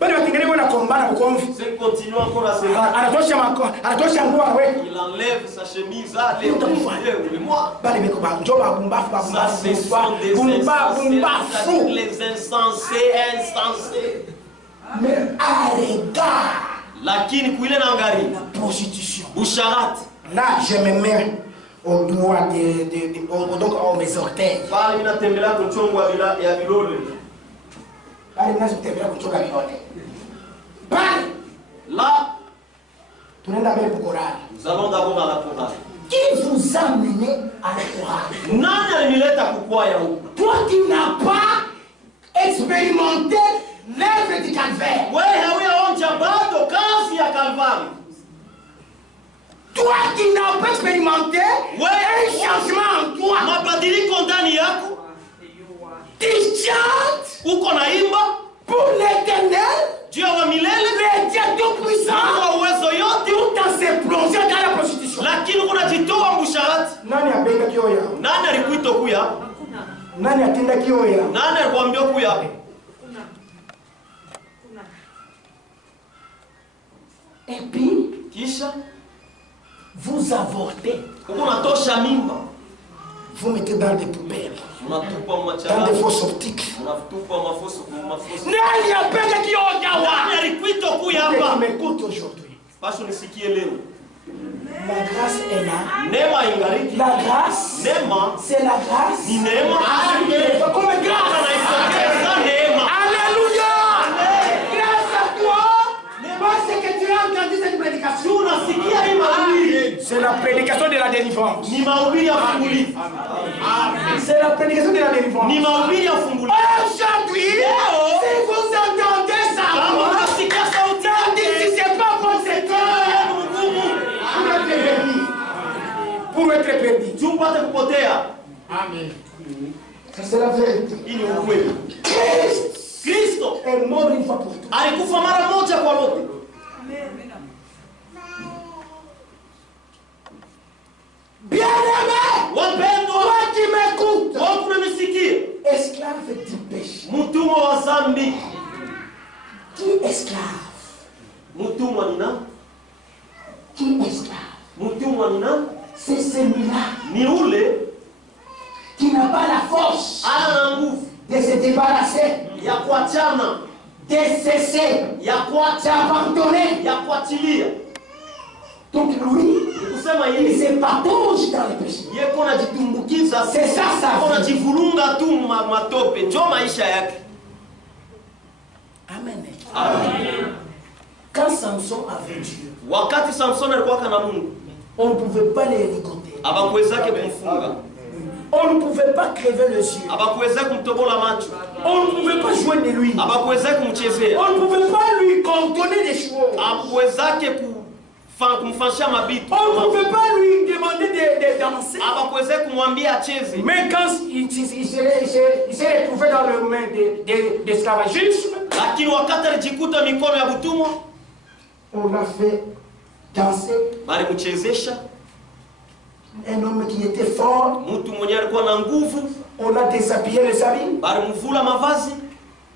Bali watingene wana kombana bukomvi. C'est continuer encore à se anatosha nguo awe. Il enlève sa chemise à moi. Bali meko ba njoba bumbafu ba bumbafu. Les insensés. Mais à regard lakini kuile na ngari la prostitution. Usharati. Là je me mets au doigt donc au mes orteils. Bali ninatembelea kuchongwa ya bilole. Là, nous allons d'abord à la chorale. Qui vous a mené à la chorale? Toi qui n'as pas expérimenté l'œuvre du calvaire. Toi qui n'as pas expérimenté un changement en toi. Tu chantes pour l'éternel, Dieu wa milele, le Dieu tout-puissant, tout en se plongeant dans la prostitution. Lakini unajitoa msharati. Nani abenga kioya? Nani alikuita kuya? Nani atenda kioya? Nani alikwambia kuya? Et puis, kisha vous avortez. Unatosha mimba. Vous mettez dans des poubelles. Dans des fosses optiques. Nani abenga kioya wa? Nani alikuita kuya hapa? M'écoute aujourd'hui. Basi nisikie leo. La grâce est là. Neema ingariki. La grâce. Neema. C'est la grâce. Ni neema. Comme grâce. Neema. Alléluia. Grâce à toi. Parce que tu as entendu cette prédication. C'est la prédication de la délivrance. C'est la prédication de la délivrance. Aujourd'hui, si vous entendez ça, si c'est pas bon, c'est pour être perdu. Amen. Ça c'est la vérité. Christ est mort une fois pour toutes. Bien-aimé, toi qui m'écoutes, esclave du péché. Qui est esclave? Qui est esclave? C'est celui-là qui n'a pas la force de se débarrasser, de cesser, d'abandonner. Donc lui, il se patauge dans le péché. C'est ça sa vie. Amen. Quand Samson avait Dieu, on ne pouvait pas les ligoter. On ne pouvait pas crever le yeux. On ne pouvait pas jouer de lui. On ne pouvait pas lui contenir des choses. On ne pouvait pas lui demander de danser. Mais quand il s'est retrouvé dans le domaine d'esclavagisme, on l'a fait danser. Un homme qui était fort, on a déshabillé les habits.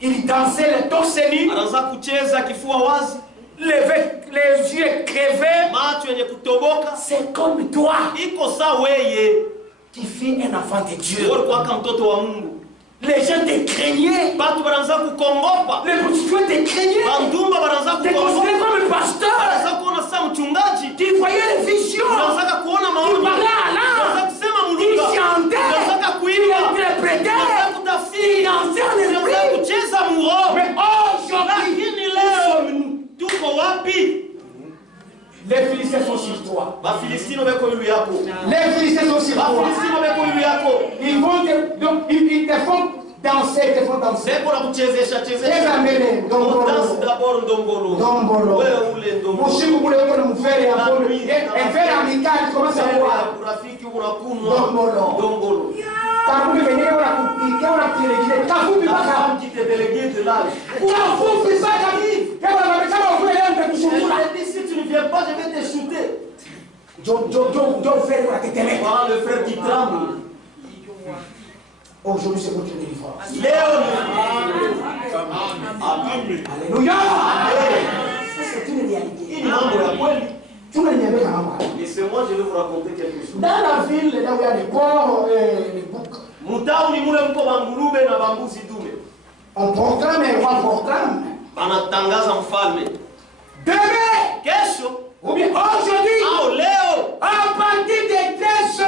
Il dansait les torse nus, les yeux crevés. C'est comme toi qui fais un enfant de Dieu. Les gens te craignaient. Les prostituées te craignaient. Te considéraient comme un pasteur. Tu voyais les visions. Tu parlais à l'âme. Tu chantais. Tu interprétais. Tu dansais en esprit. Mais aujourd'hui, les Philistins sont sur toi. Les Philistins aussi. Ils vont ils te font danser, ils te font danser. Dombolo. Mushiku kule yuko na mfere hapo. Mfere amikali commence à voir. Dombolo. Kafupi venye una kilegile. Kafupi baka. Kafupi baka. Kama unataka ukule leo nitakushukuru. Si tu ne viens pas, je vais te shooter. Frère, voilà le frère qui tremble. Aujourd'hui, c'est votre délivrance. Alléluia. C'est une réalité. Et c'est moi, je vais vous raconter quelque chose. Dans la ville, là où il y a des porcs et des boucs, on proclame et on proclame. Demain, ou bien aujourd'hui, à partir des 13h,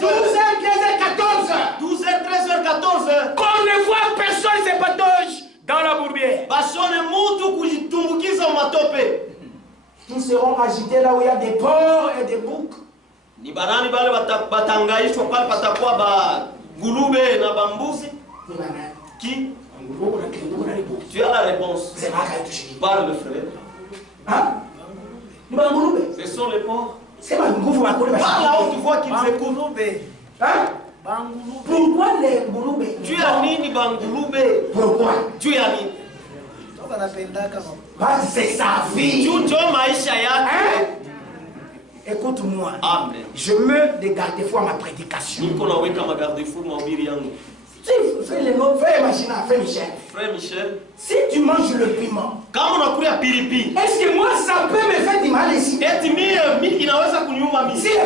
12h, 13h, 14h, 12h, 13h, 14h, qu'on ne voit personne se patauge dans la bourbière. Tous seront agités là où il y a des porcs et des boucs. Qui? Tu as la réponse. Parle, frère. Hein? Ce sont les porcs. Par là-haut, tu vois qu'ils écoutent. Hein? Pourquoi les Bouloubé? Tu as mis ni Bangouloubé. Pourquoi? Tu as mis. Parce que c'est sa vie. Hein? Écoute-moi. Amen. Je me dégarde fois ma prédication. Frère Michel. Si tu manges le piment, est-ce que moi ça peut me faire du mal ici? Si le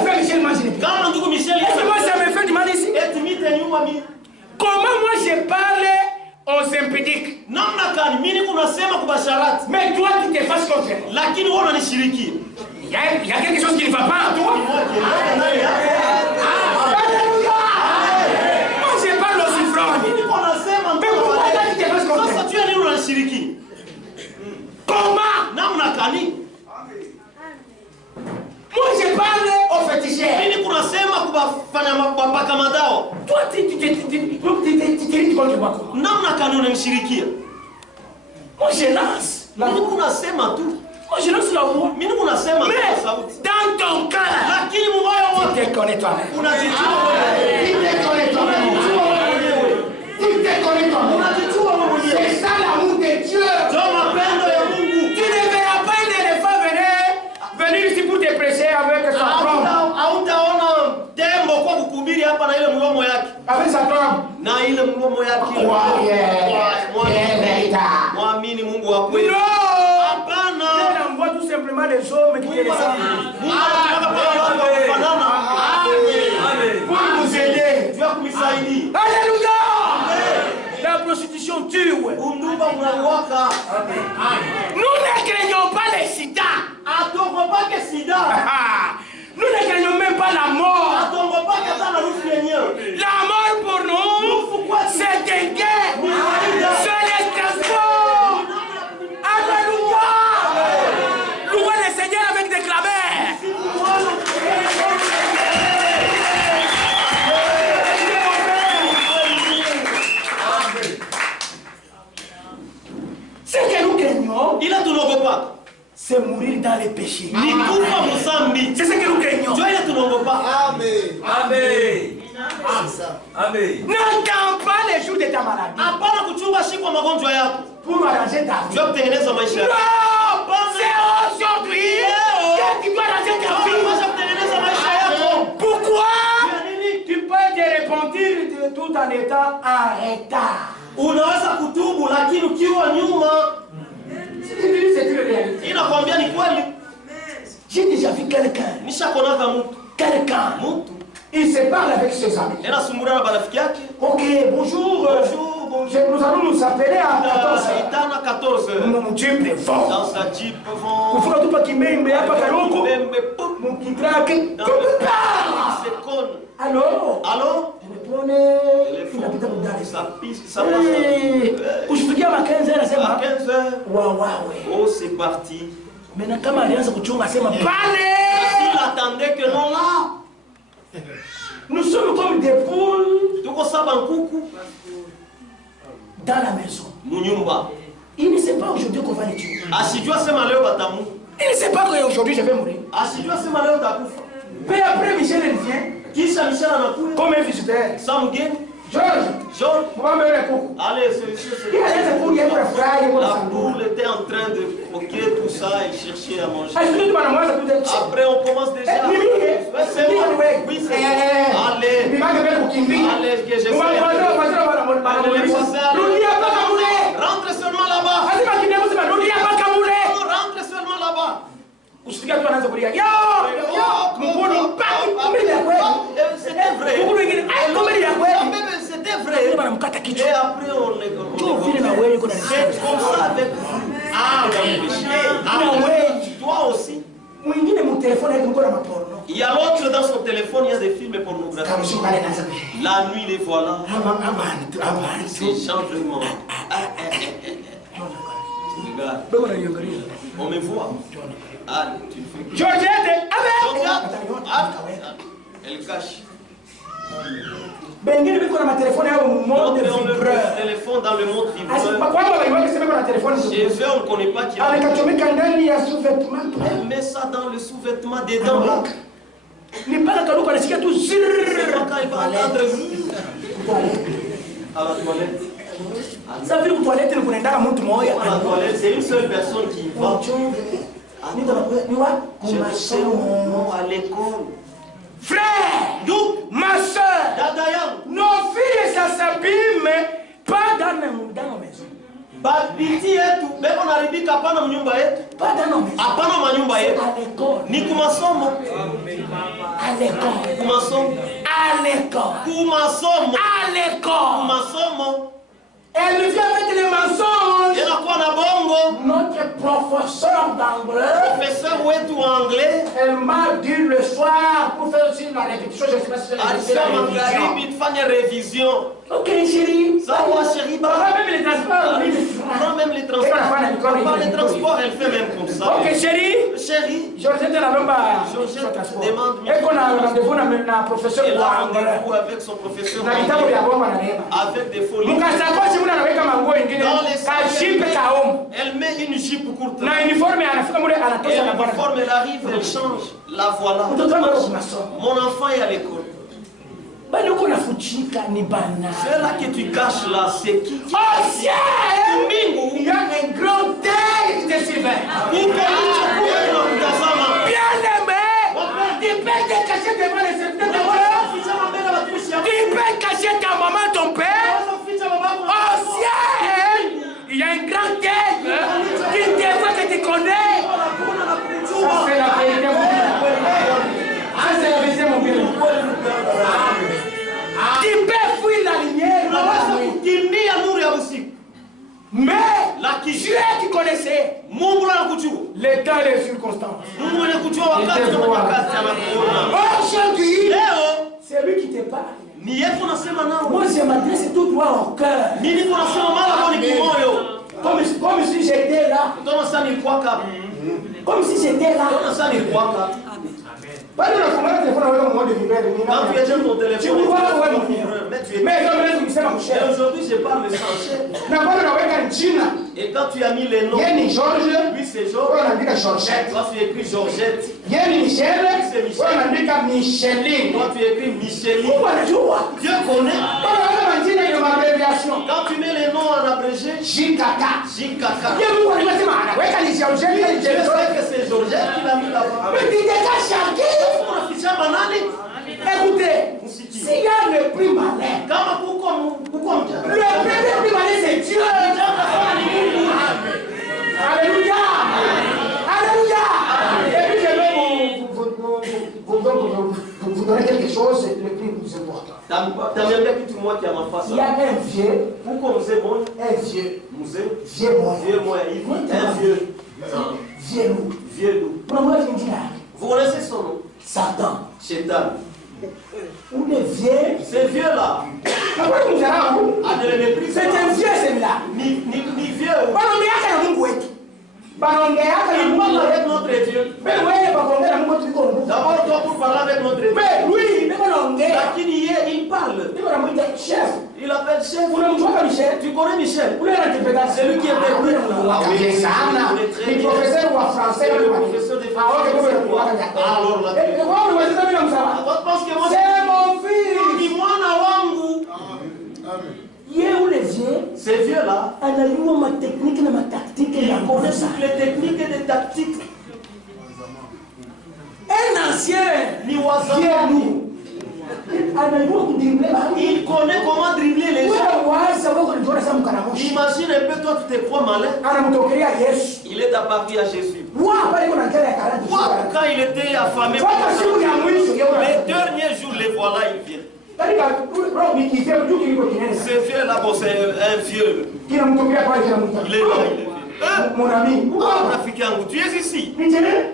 frère Michel mange le piment, est-ce que moi ça me fait du mal ici? Comment moi je parle aux impudiques? Mais toi tu te fasses contre moi. Il y a quelque chose qui ne va pas en toi. Alléluia. Moi je parle aux souffrants. Mais pourquoi tu te fasses contre moi? Comment? Moi je parle aux féticheurs. Toi tu te dis contre moi. Moi je lance. Moi je lance la voix. Mais dans ton cœur, tu te connais toi-même. Tu te connais toi-même. Tu te connais toi-même. C'est ça l'amour de Dieu. Tu ne verras pas un éléphant venir ici pour te prêcher avec sa trompe. Avec sa trompe. On voit tout simplement des hommes qui te descendent. Pour nous aider. Alléluia. La prostitution tue. Nous ne craignons pas les sida. Nous ne craignons même pas la mort. La mort pour nous, c'est un gain. C'est l'esclavage. Alléluia. Louez le Seigneur avec des clameurs. Ce que nous craignons, c'est mourir dans les péchés. C'est ce que nous craignons. Amen. N'attends pas les jours de ta maladie pour arranger ta vie. Non, c'est aujourd'hui que tu dois arranger ta vie. Pourquoi? Tu peux te repentir tout en étant en retard. C'est une réalité. J'ai déjà vu quelqu'un. Il se parle avec ses amis. Ok, bonjour. Nous allons nous appeler à 14h. Mon Jeep est fort. Dans sa Jeep vent. Pour faire tout pas qui m'aime, pas calongo. Mon qui traque. Allô? Je me prenais. Il habite à Boudali. Ça pisse, ça passe. Où je te dis à 15h, c'est à 15h. Ouais. Oh, c'est parti. Maintenant kama alianza kuchunga asema pale. S'il attendait que non là. Nous sommes comme des poules tuko saba nkuku dans la maison. Munyumba. Il ne sait pas aujourd'hui qu'on va les tuer. Asijua sema leo batamu. Il ne sait pas qu'aujourd'hui je vais mourir. Asijua sema leo takufa. Mais après Michel il vient. Kisha Michel anakuja. Comme un visiteur. Sa mgeni. Georges, allez, la poule était en train de croquer tout ça et chercher à manger. Après, on commence déjà. C'est bon. Oui, c'est bon. Allez, que je rentre seulement là-bas. Rentre seulement là-bas. C'était vrai. C'était vrai. Et après on est c'est comme ça avec toi aussi. Il y a l'autre dans son téléphone, il y a des films pornographiques. La nuit les voilà. C'est changement. On me voit. Allez, tu fais. Georgette, elle cache. On met le téléphone dans le mode vibreur. Chez eux, on ne connaît pas qui elle met ça dans le sous-vêtement dedans. C'est pas quand il va entendre à la toilette. Ça veut dire que toilette, c'est une seule personne qui va. Je sais mon nom à l'école. Frère, ma soeur, nos filles, ça s'abîme, pas dans nos maisons. Babiti yetu, beko naribika hapana mnyumba yetu. Pas dans nos maisons. Hapana manyumba yetu. À l'école. Ni kumasomo. À l'école. Kumasomo. À l'école. Kumasomo. À l'école. Kumasomo. Elle vient avec les mensonges. Elle a quoi na bongo? Notre professeur d'anglais. Professeur wetu anglais. Elle m'a dit le soir pour faire aussi la répétition. Je ne sais pas si c'est la révision. Ok chérie. Ça va chérie. Même les transports. Non, même les transports. Pas les transports, elle fait même comme ça. Ok chérie. Chérie. Georgette n'a même pas. Georgette demande. Et qu'on a rendez-vous avec la professeure. Elle a rendez-vous avec son professeur. Avec des folies. Elle met une jupe courte. Uniforme, elle arrive, elle change. La voilà. Mon enfant est à l'école. C'est là que tu caches là, c'est qui? Oh ciel! Il y a un grand tel qui te surveille. Bien aimé! Tu peux te cacher devant les serviteurs. Tu peux cacher ta maman, ton père. Oh ciel! Il y a un grand tel qui te voit que tu connais. Ça c'est la vérité, mon bien. Ça c'est la vérité, mon bien. Tu peux fuir la lumière. Mais Dieu qui connaissait les temps et les circonstances. Aujourd'hui, c'est lui qui te parle. Moi je m'adresse tout droit au cœur. Comme si j'étais là. Comme si j'étais là. Quand tu éteins ton téléphone, mais aujourd'hui je parle sans chef. Et quand tu as mis les noms, lui c'est Georges, toi tu écris Georgette, c'est Michel, toi tu écris Micheline. Dieu connaît. Quand tu mets les noms en abrégé, JKK. Je sais que c'est Georgette qui l'a mis là-bas. Écoutez, s'il y a le plus malin, le plus malin c'est Dieu. Alléluia. Alléluia. Et puis je vais vous donner quelque chose le plus important. Il y a un vieux, vieux loup. Vous connaissez son nom? Satan. Chétan. Ou le vieux. C'est vieux là. C'est un vieux celui-là. Ni vieux. Il parle avec notre Dieu. D'abord, toi pour parler avec notre Dieu. Il parle. Il appelle chef. Tu connais Michel? C'est lui qui est Le professeur ou français. Alors là, c'est mon fils. Ces vieux-là, ils connaissent toutes les techniques et les tactiques. Un ancien, il connaît comment dribbler les gens. Imagine un peu, toi tu te crois malin. Il est apparu à Jésus. Quand il était affamé, les derniers jours, les voilà, il vient. Ce vieux-là, bon, c'est un vieux. Il est là, mon ami. Tu es ici.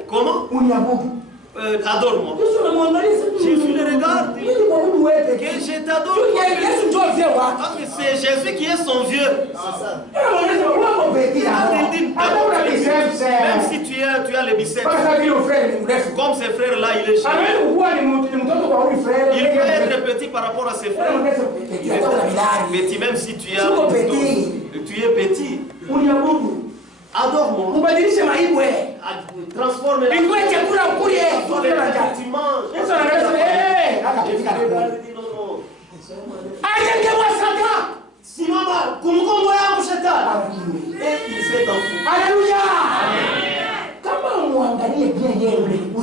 Comment? Adore-moi. Jésus le regarde. Que je t'adore. Parce que c'est Jésus qui est son vieux. Même si tu as les biceps. Comme ses frères là, il est chez lui. Il peut être petit par rapport à ses frères. Petit, même si tu es petit. Adore-moi. Transforme la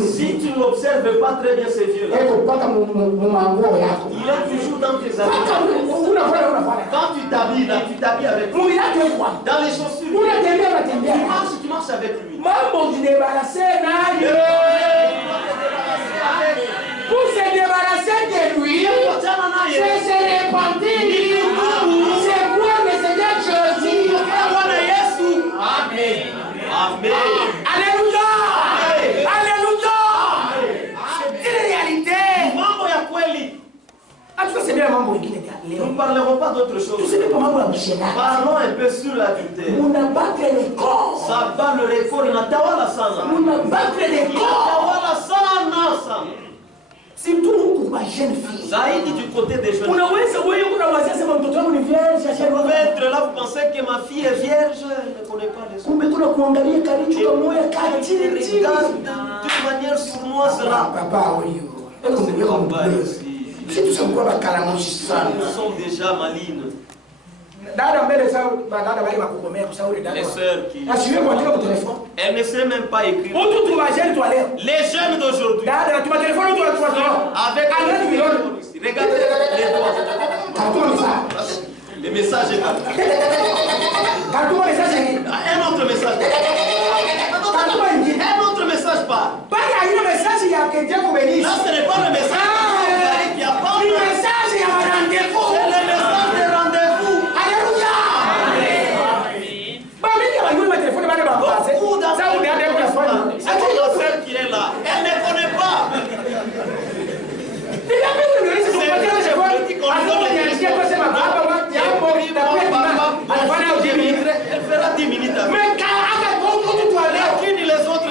si tu n'observes pas très bien ces vieux-là, il est toujours dans tes habits. Quand tu t'habilles là, tu t'habilles avec lui. Dans les chaussures. Tu marches avec lui. Pour se débarrasser de lui, c'est se repentir. C'est voir le Seigneur Jésus. Amen. Amen. Alléluia. Alléluia. C'est une réalité. Nous ne parlerons pas d'autre chose. Parlons un peu sur l'adultère. Ça bat le record. Surtout ma jeune fille. Zaidi du côté des jeunes. Vous pouvez être là, vous pensez que ma fille est vierge, elle ne connaît pas les autres. Elle regarde d'une manière sournoise là. Nous sommes déjà malignes. Les sœurs qui... Elle ne sait même pas écrire. Les jeunes d'aujourd'hui. Avec regardez les doigts. Les messages. Un autre message. Un autre message part. Là, ce n'est pas le message qui a pas. Le message il y a un rendez-vous. C'est le message de rendez-vous. Alléluia. Beaucoup c'est la sœur qui est là. Elle ne connaît pas. Elle fera 10 minutes avec. Les autres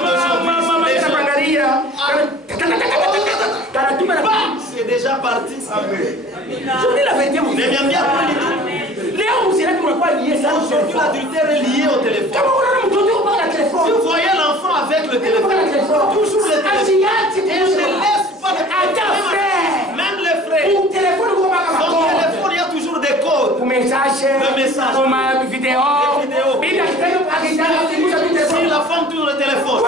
c'est déjà parti. Aujourd'hui, l'adultère est lié au téléphone. Si vous voyez l'enfant avec le téléphone, toujours le téléphone. Il ne laisse pas le téléphone. Même les frères. Son téléphone, il y a toujours des codes. Le message. Vidéo. Si la femme tourne le téléphone,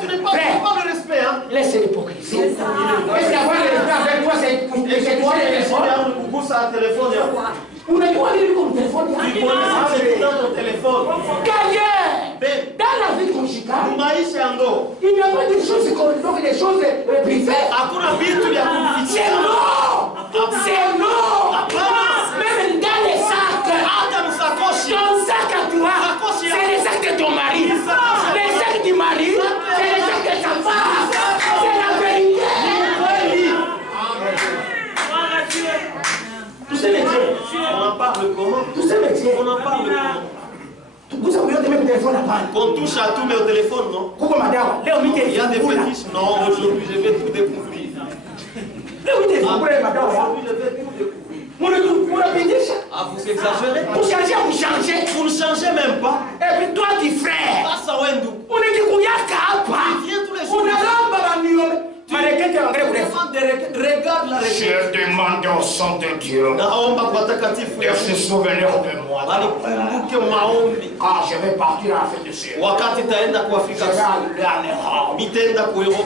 tu n'es pas le respect. Laisse l'hypocrisie. Est-ce qu'avoir le respect avec toi, c'est quoi le téléphone? Unajua nini kwa telefoni yako? Dans la vie conjugale, il n'y a pas de choses qu'on des choses privées. C'est non. C'est non. Même dans les sacs. Ton sac à toi, c'est les sacs de ton mari. Les sacs du mari, c'est les sacs de ta femme. C'est la vérité. Tous ces métiers. On en parle comment? Tous ces métiers. On en parle comment? Vous avez même touche à tout, mais au téléphone, non? Il y a des fétiches. Non, aujourd'hui, je vais tout découvrir. Aujourd'hui, je vais tout découvrir. Ah, vous exagérez? Vous ne changez même pas. Et puis toi, tu frère. Passa Wendou. On est qui Il vient tous les jours. Regarde la réponse. Je demande au sang de Dieu de se souvenir de moi. Quand je vais partir en fin de ciel, je vais aller en Europe.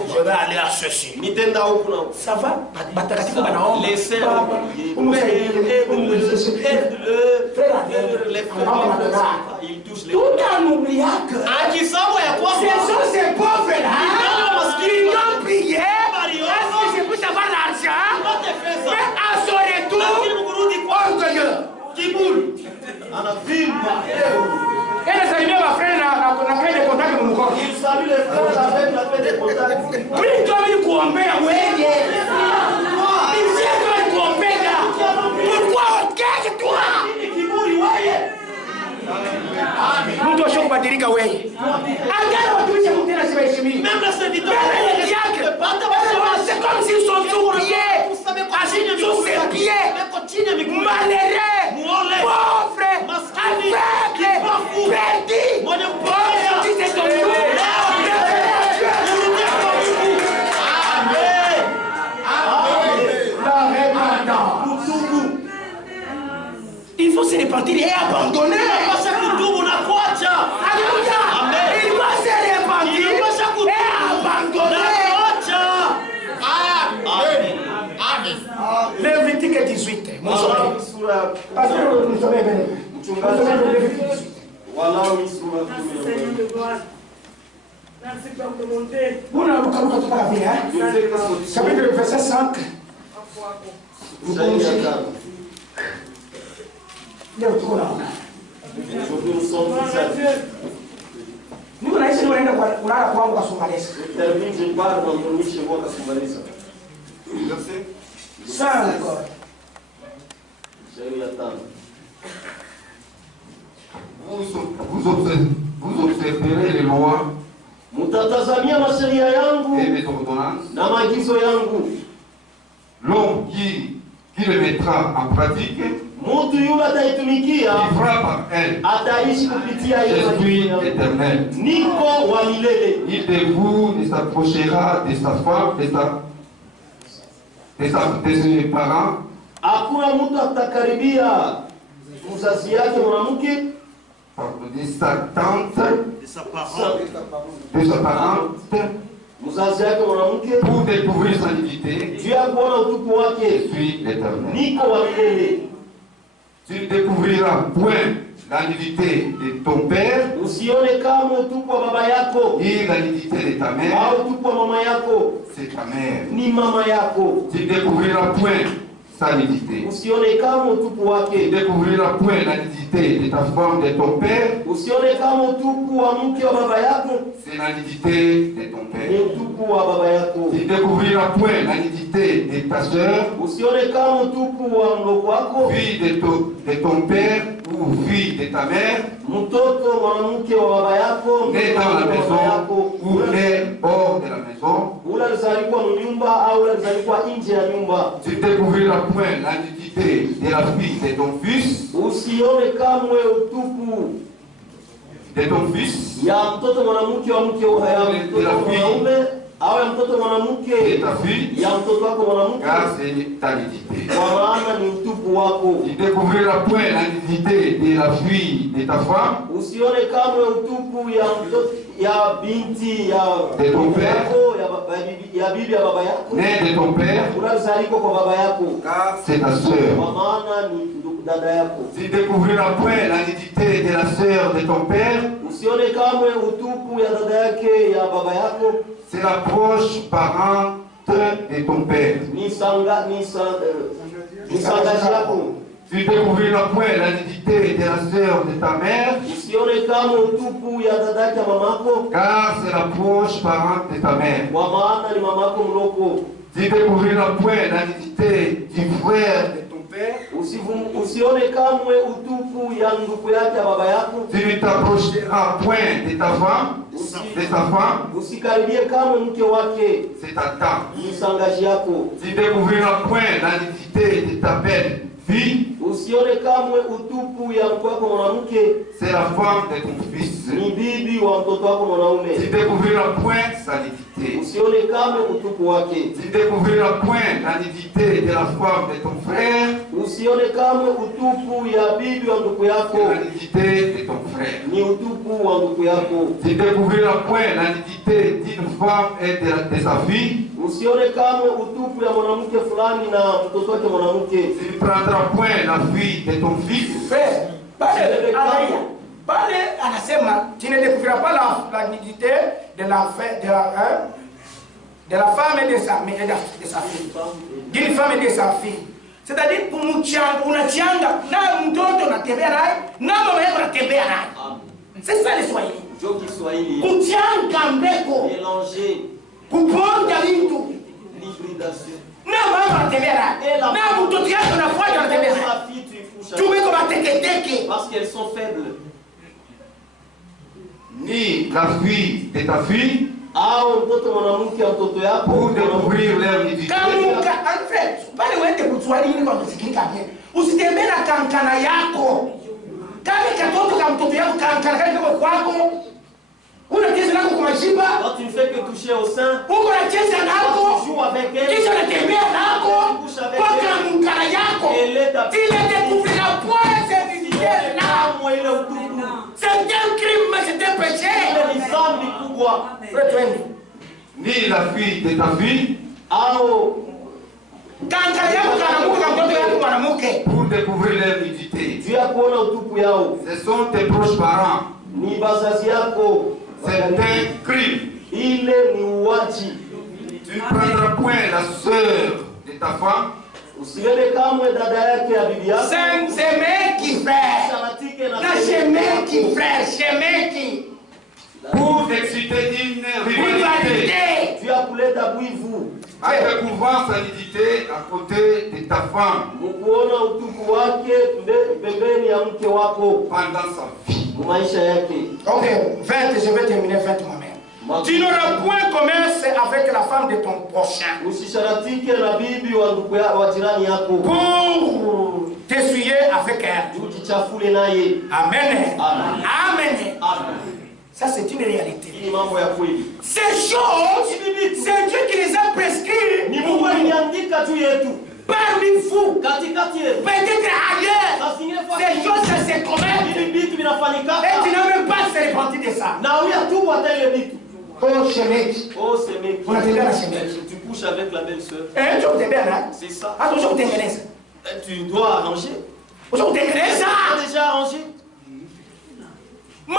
Je vais aller à ceci. Ça va? Les saints, ils touchent les tout en oubliant que ce sont ces pauvres-là qui ont prié. Est-ce que je peux savoir l'argent? Mais à son retour, elle salue ma frère la paix de contact mon corps. Il salue les frères avec la paix de contact. Oui, toi, il compère, oui. Il sait toi, il compère. Pourquoi on cache toi? Nous devons choquer Badirika, oui. Même le serviteur, c'est comme s'ils sont sous pieds, assis sous ses pieds, malheureux, pauvres, aveugles, perdus. Si c'est ton il faut se repentir et abandonner. Alléluia. Il va se repentir et abandonner. Lévitique 18. Parce que nous sommes bénis. Chapitre verset 5. Nous naisi tunaenda kulala kwangu kwa Somalesa. Termine, je pars m'endormir chez moi à Somalesa. Ça encore. J'ai eu attendre. Vous observerez les lois Mutatazamia masheria yangu et mes ordonnances. na maagizo yangu. L'homme qui le mettra en pratique Mtu yule ataitumikia vivra par elle. ataishi kupitia hiyo Je suis maagizo yangu. éternel. Niko wa milele. Il de vous ne s'approchera de sa femme, de ses parents, Hakuna mtu atakaribia mzazi yake mwanamke, de sa tante, de sa parente, mzazi yake mwanamke, pour découvrir sa divinité. juu ya kuona utukufu Je wake. suis l'éternel. Niko wa milele. Tu ne découvriras point la divinité de ton père, Usione kama utukufu wa baba yako ni la divinité de ta mère, au utukufu wa mama yako, c'est ta mère. ni mama yako. Tu ne découvriras point sa divinité. Usione kama utukufu Tu ne wake. découvriras point la divinité de ta femme, de ton père, Usione kama utukufu wa mke wa baba yako, c'est la divinité de ton ni père. utukufu wa baba yako. Tu ne découvriras point la divinité de ta sœur, Usione kama utukufu wa mdogo wako, fille de ton père ou fille de ta mère, mtoto mwanamke wa baba yako, née dans la mtoto wa baba maison yako, ou née hors de la maison. ule alizaliwa mnyumba au ule alizaliwa nje ya nyumba. Tu ne découvriras point la divinité de la fille de ton fils, Usione kamwe utukufu ya mtoto mwanamke wa mke wa ya mtoto mwanaume au ya mtoto mwanamke de ta fille, ya mtoto wako mwanamke, car c'est ta divinité. kwa maana ni utukufu wako. Tu ne découvriras point la divinité de la fille de ta femme, Usione kamwe utukufu ya mtoto ya binti ya De ton père. yako ya bibi ya baba yako, née de ton père, unazaliwa kwa baba yako, car c'est ta sœur. kwa maana ni dada yako. Tu ne découvriras point la divinité de la sœur de ton père, Usione kamwe utukufu ya dada yake ya baba yako, c'est la proche parente de ton père. ni shangazi yako. Tu ne découvriras point la divinité de la sœur de ta mère, Usione kama utukufu ya dada yake ya mamako, car c'est la proche parente de ta mère. kwa maana ni mamako mloko. Tu ne découvriras point la divinité du frère de ton père, frère. Usione kamwe utupu ya ndugu yake baba yako. Tu ne t'approcheras point de ta femme, usikaribie kamwe mke wake. c'est ta tante. Msangaji yako. Tu ne découvriras point la nudité de ta belle fille. Usione kamwe utupu ya mke wako mwanamke. C'est la femme de ton fils. Ni bibi wa mtoto wako mwanaume. Tu ne découvriras point sa nudité. Usione kamwe utupu wake. Tu ne découvriras point la nudité de la femme de ton frère. Usione kamwe utupu ya bibi wa ndugu yako. La nudité de ton frère. Ni utupu wa ndugu yako. Tu ne découvriras point la nudité d'une femme et de sa fille. Usione kamwe utupu ya mwanamke fulani na mtoto wake mwanamke. Tu ne prendras point la fille de ton fils. Frère, pale anasema tu ne découvriras pas la nudité de la femme et de sa fille. D'une femme et de sa fille. C'est-à-dire unachanga na mtoto unatembea naye na mama yako unatembea naye. C'est ça le Swahili. Kuchanga mbeko. Mélanger. Kuponda vitu. L'hybridation. Na mama unatembea naye. Na mtoto yako unafuata unatembea naye. Tumeko mateketeke. Parce qu'elles sont faibles. Ni la fille de ta fille. Pour découvrir leur nudité. En fait, pale uende kutswalini kwa kusikika bien. Usitembee na kankana yako. Kama katoto kama mtoto yako kankana kama kwako. Unacheza nako kwa mashiba. Quand tu ne fais que toucher au sein. Unacheza nako. Tu joues avec elle. Kisha unatembea nako. Kwa kankana yako. Tile découvrir point cette nudité là. C'est un crime, mais c'est un péché. Ni la fille de ta fille. Pour découvrir leur nudité. Ce sont tes proches parents. C'est un crime. Tu ne prendras point la sœur de ta femme. C'est mec qui frère. Pour t'exciter d'une rivalité. En découvrant sa nudité à côté de ta femme. Pendant sa vie. Ok, 20, je vais terminer 20 moi-même. Tu n'auras point commerce avec la femme de ton prochain. Pour t'essuyer avec elle. Amen. Amen. Ça, c'est une réalité. Ces choses, c'est Dieu qui les a prescrits. Parmi vous, peut-être ailleurs, ces choses, ça se commettent. Et tu n'as même pas se repentir de ça. Oh, Shemek. On a déjà la Shemek. Tu couches avec la belle-sœur. C'est ça. Attention, tu dois arranger. Tu as déjà arrangé. Le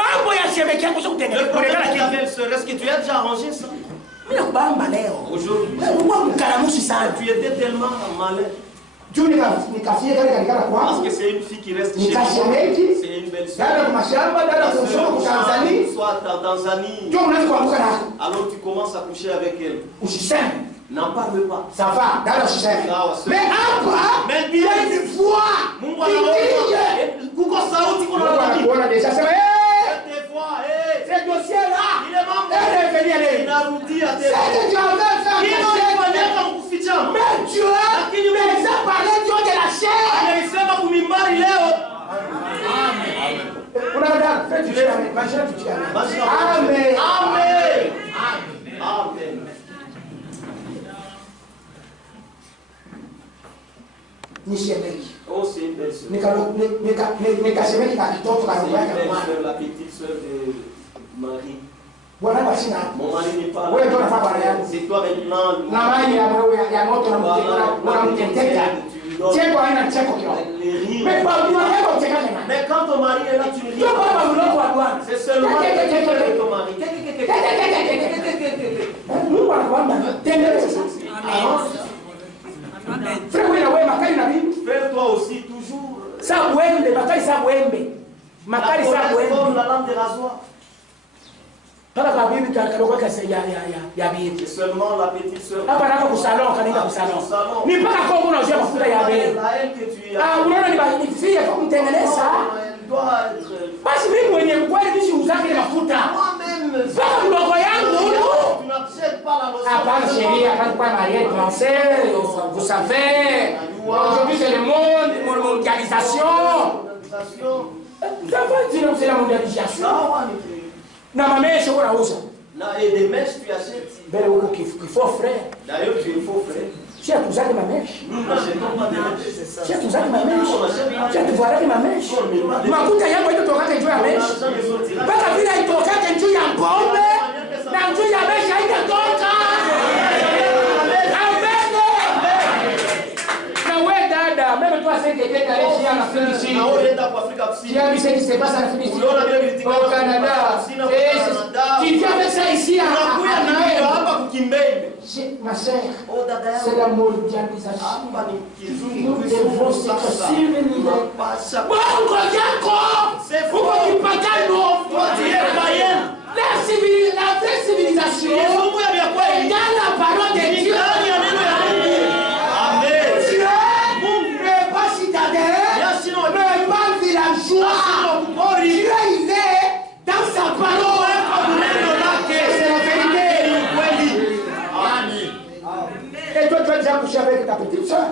belle-sœur, est-ce que tu as déjà arrangé ça? Aujourd'hui, tu étais tellement malin. Parce que c'est une fille qui reste chez toi. C'est une belle-sœur. Soit en Tanzanie. Alors tu commences à coucher avec elle. N'en parle pas. Ça va, mais après, il y a une voix qui dit ce dossier-là, elle est venue aller. C'est que tu avais fait mais Dieu les a parlé Dieu de la chair. Amen. Amen. Amen. Oh, c'est une belle soeur. La petite soeur de Marie. Mon mari n'est pas là. C'est toi maintenant. Mais quand ton mari est là, tu ne ris pas. C'est seulement ton mari. Frère, toi aussi, toujours. Comme la lame de rasoir. C'est seulement la petite sœur. Hapa nako kusalon kanisa kusalon. Ni mpaka Kongo na unajua mafuta ya bei. Unaona ni bahifia kwa kumtengeneza. Basi mimi mwenye kweli mimi uzake mafuta. Sasa mdogo yangu hapana sheria kwa mariage français, vous savez. Aujourd'hui c'est le monde, mondialisation. Ça va dire c'est la mondialisation. Na mamesha unauza. Na et des mèches tu achètes. Bele huko kifo frère. D'ailleurs tu es faux frère. Si tu uzake mamesha. Nous n'achetons pas de mèches, c'est ça. Si tu uzake mamesha. Si tu vois avec mamesha. Makuta yangu hapo toka njoo ya mesha. Baka vile itoka njoo ya pombe. Na njoo ya mesha haitatoka. Même toi, c'est que tu es allé ici en Afrique ici. Tu as vu ce qui se passe en Afrique ici. Au Canada. Tu viens avec ça ici en Afrique. Ma soeur, c'est la mondialisation. Nous devons se civiliser. Bongo yako! Pourquoi tu parles non? Tu es païen. La vraie civilisation est dans la parole de Dieu. Dieu il est dans sa parole. C'est la vérité. Et toi tu as déjà couché avec ta petite soeur.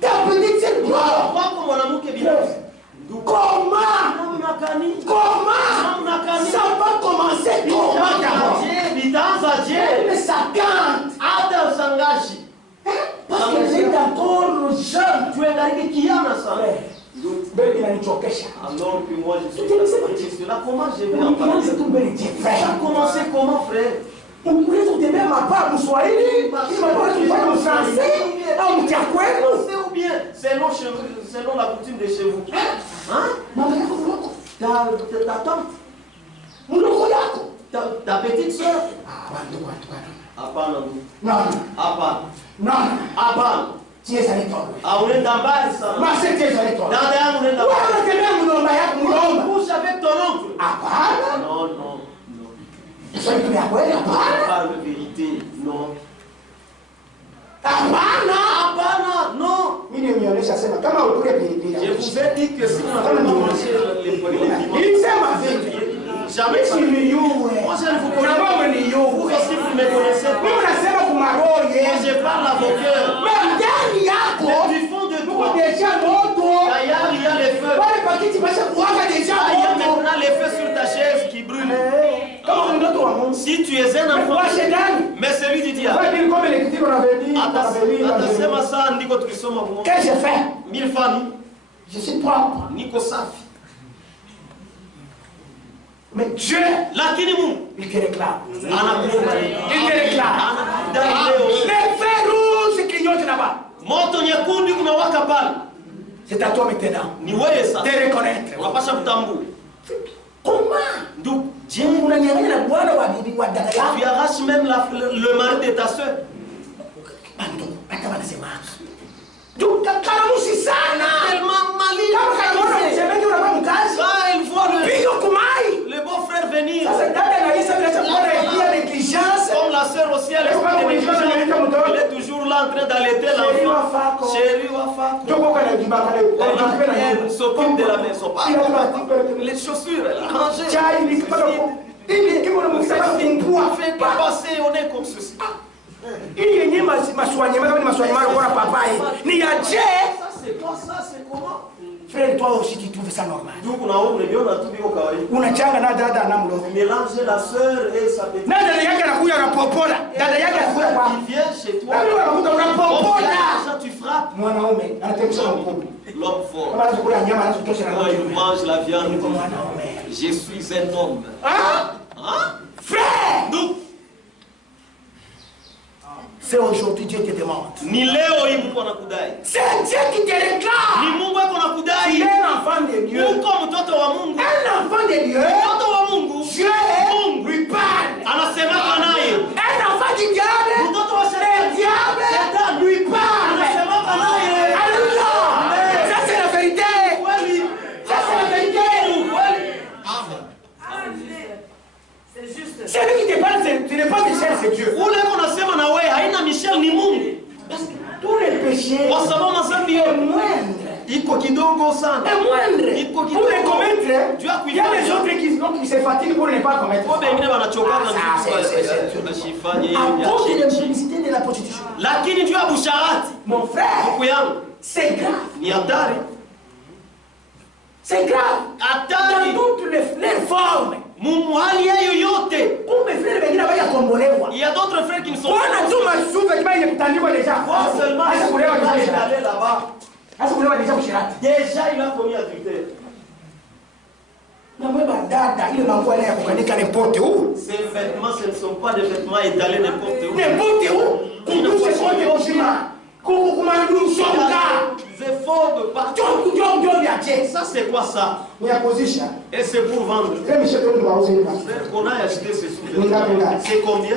Ta petite soeur. Comment ça va commencer? Comment d'abord? Mais ça cante. Parce qu'elle est encore jeune. Tu es arrivé qui a ça? Alors que moi je suis cela, comment je vais en parler? Ça a commencé comment, frère? Selon la coutume de chez vous. Hein? Ta tante? Ta petite soeur? Non. Tu es allé toi. Unaenda mbali sana. Basi tu es allé toi. Dada yangu unaenda mbali. Wewe unatembea mlomba yako mlomba. Couche avec ton oncle. Hapana. Non. Sio kitu ya kweli hapana. Parle de vérité. Non. Hapana. Non. Mimi nimeonyesha sema kama ukule pilipili. Je vous ai dit que si on n'a pas mangé les piments. Il sema vipi? Jamais si ni yuwe. Moi je ne vous connais pas. Kama ni yuwe. Vous aussi vous ne me connaissez pas. Mimi nasema kumaroye. Moi je parle à vos cœurs. Mais ndani yako. Mais du fond de toi. Déjà moto. D'ailleurs il y a les feux. Wale pakiti basha kuwaka déjà moto. Il y a maintenant les feux sur ta chaise qui brûlent. Kama mtoto wa Mungu. Si tu es un enfant. Mais celui du diable. Atasema saa ndiko tulisoma kwa. Qu'est-ce que j'ai fait? Mille fois. Je suis propre. Niko safi. Mais Dieu, lakini Mungu il te réclame. Anakuomba. Il te réclame. Les feux rouges clignotent là-bas. Moto nyekundu kunawaka pale. C'est à toi maintenant. Ni wewe sasa. Te reconnaître. Unapaswa kutambua. Comment? Ndugu, je unanyang'anya na bwana wa bibi wa dada yako. Tu arraches même le mari de ta soeur. Ando, hata wanasema. Donc karamusi sana. Tellement malin. Kama karamusi semeki unabaa mkazi. Ça il voit le beau-frère venir. Sasa dada na Isa bila chakula ya négligence. Comme la sœur aussi elle est toujours là en train d'allaiter l'enfant. Chérie Wafako. Elle s'occupe de la maison. Les chaussures, elle a rangé. Fait pas passer au nez comme ceci. Hii yenyewe maswanyema kama ni maswanyema bora papai. Ni ya je? Ça c'est quoi ça? C'est comment? Frère, toi aussi tu trouves ça normal. Donc on a tout biko kawaida. Unachanga na dada na mlo. Mélanger la sœur et sa petite. Na dada yake anakuja na popola. Dada yake anakuja kwa. Il vient chez toi. Wewe unakuta unapopola. Ça tu frappes. Mwanaume anatemsha mkubwa. L'homme fort. Kama anakula nyama anazotosha na Quand il mange la viande. Mwanaume. Je suis un homme. Hein? Frère. Donc c'est aujourd'hui Dieu te demande. Ni leo hii Mungu anakudai. C'est Dieu qui te réclame. Ni Mungu yako anakudai. Tu es un enfant de Dieu. Uko mtoto wa Mungu. Un enfant de Dieu. Mtoto wa Mungu. Dieu lui parle. Anasema naye. Un enfant du diable. Mtoto wa Shetani. Le diable lui parle. Anasema naye. Alléluia. Ça c'est la vérité. Kweli. Ça c'est la vérité. Kweli. Michel ni Mungu. Tous les péchés Kwa sababu mazambi est yote moindre. iko kidogo sana. Est moindre. Iko Pour les kidogo. commettre, Tu as il y a les autres qui se fatiguent pour ne pas commettre. Kwa wengine wanachoka na Ah, wasifanye à cause de hiyo. l'impudicité de la prostitution. Lakini juu ya busharati, Mon frère, ndugu yangu, c'est grave. ni hatari. C'est grave. Hatari. Dans toutes les formes. Hali yayo yote. Kumbe frère wengine hawajakombolewa. Il y a d'autres frères qui ne sont Bwana tu masuve kama ile kutandikwa deja. pas seulement Hasa kulewa il est deja. allé là-bas. Hasa kulewa deja kushirati. Déjà il a commis adultère. Na mweba dada ile manguo ile ya kukanika n'importe où. Ces vêtements, ce ne sont pas des vêtements étalés n'importe où. N'importe où. Kundushe kote oshima. Kukumandu songa. Zéphobe partout. Job ya je. Ça c'est quoi ça? Ni ya position. Et c'est pour vendre. Frère Michel tu dois user ça. Frère, qu'on a acheté ces sous. Minga. C'est combien?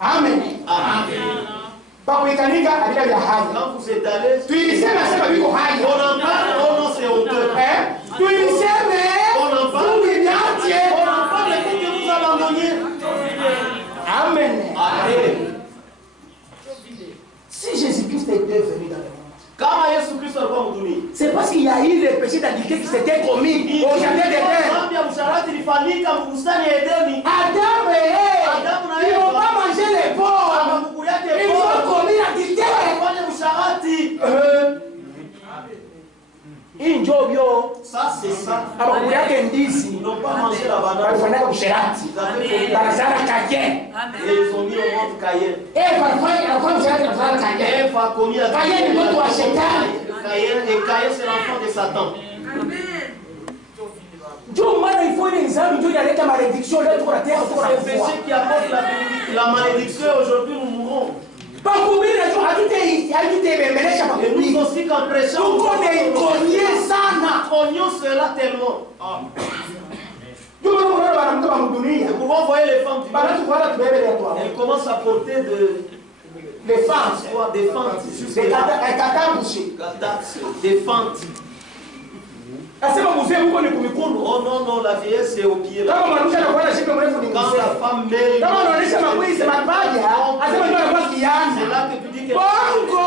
Amen. Amen. Pakuikanika alika vya hai. Quand vous êtes allé, Tuilisema sema biko hai. on en parle, oh non, c'est honteux. Tuiliseme On en parle. On en parle et que vous abandonniez. Amen. Amen. Si Jésus-Christ était venu dans le monde, Kama Yesu Kristo alikuwa mduni. c'est parce qu'il y a eu le péché d'adultère qui s'était commis au jardin d'Éden. Dhambi ya usharati ilifanyika bustani ya Edeni. Adam et Ève, Adamu na ils Eva. n'ont pas mangé les porcs. Makukuri yake Ils ont commis l'adultère. Walifanya usharati. Hii ndio bio Ça c'est ça. abakuli yake ndizi Ils n'ont pas mangé la banane. walifanyaka usherati. Ils avaient fait Barazana Kayen. et ils ont mis au monde Caïn. Eva alifanya usherati na Barazana Kayen. Ève a commis adultère. Caïn ni mtoto wa shetani. Caïn c'est l'enfant de Satan. Ndio maana il faut ile nzambi ndio inaleta malédiction leo tuko na terre tuko na C'est le foi. péché qui apporte la malédiction. Aujourd'hui nous mourrons. Bakubiri na hatutebembelesha Et nous bakubiri. aussi quand prêchons, Tuko naikonye sana. cognons cela tellement. Ndio maana unaona wanamke wa dunia. Nous pouvons voir les femmes du Bana monde. tukwala tubebele ya toi. Elles commencent à porter Les femmes. des fentes. Juste Des là. katambushi. Des fentes. Asema mzee huko ni kumikono. Oh non, non, la vieillesse c'est au pied. Là. Kama mwanamke anakuwa na shibe mrefu ni Quand mzee. la femme met, Kama unaonesha makwisi mapaja, asema ndio anakuwa c'est kiana. là que tu dis que Bongo.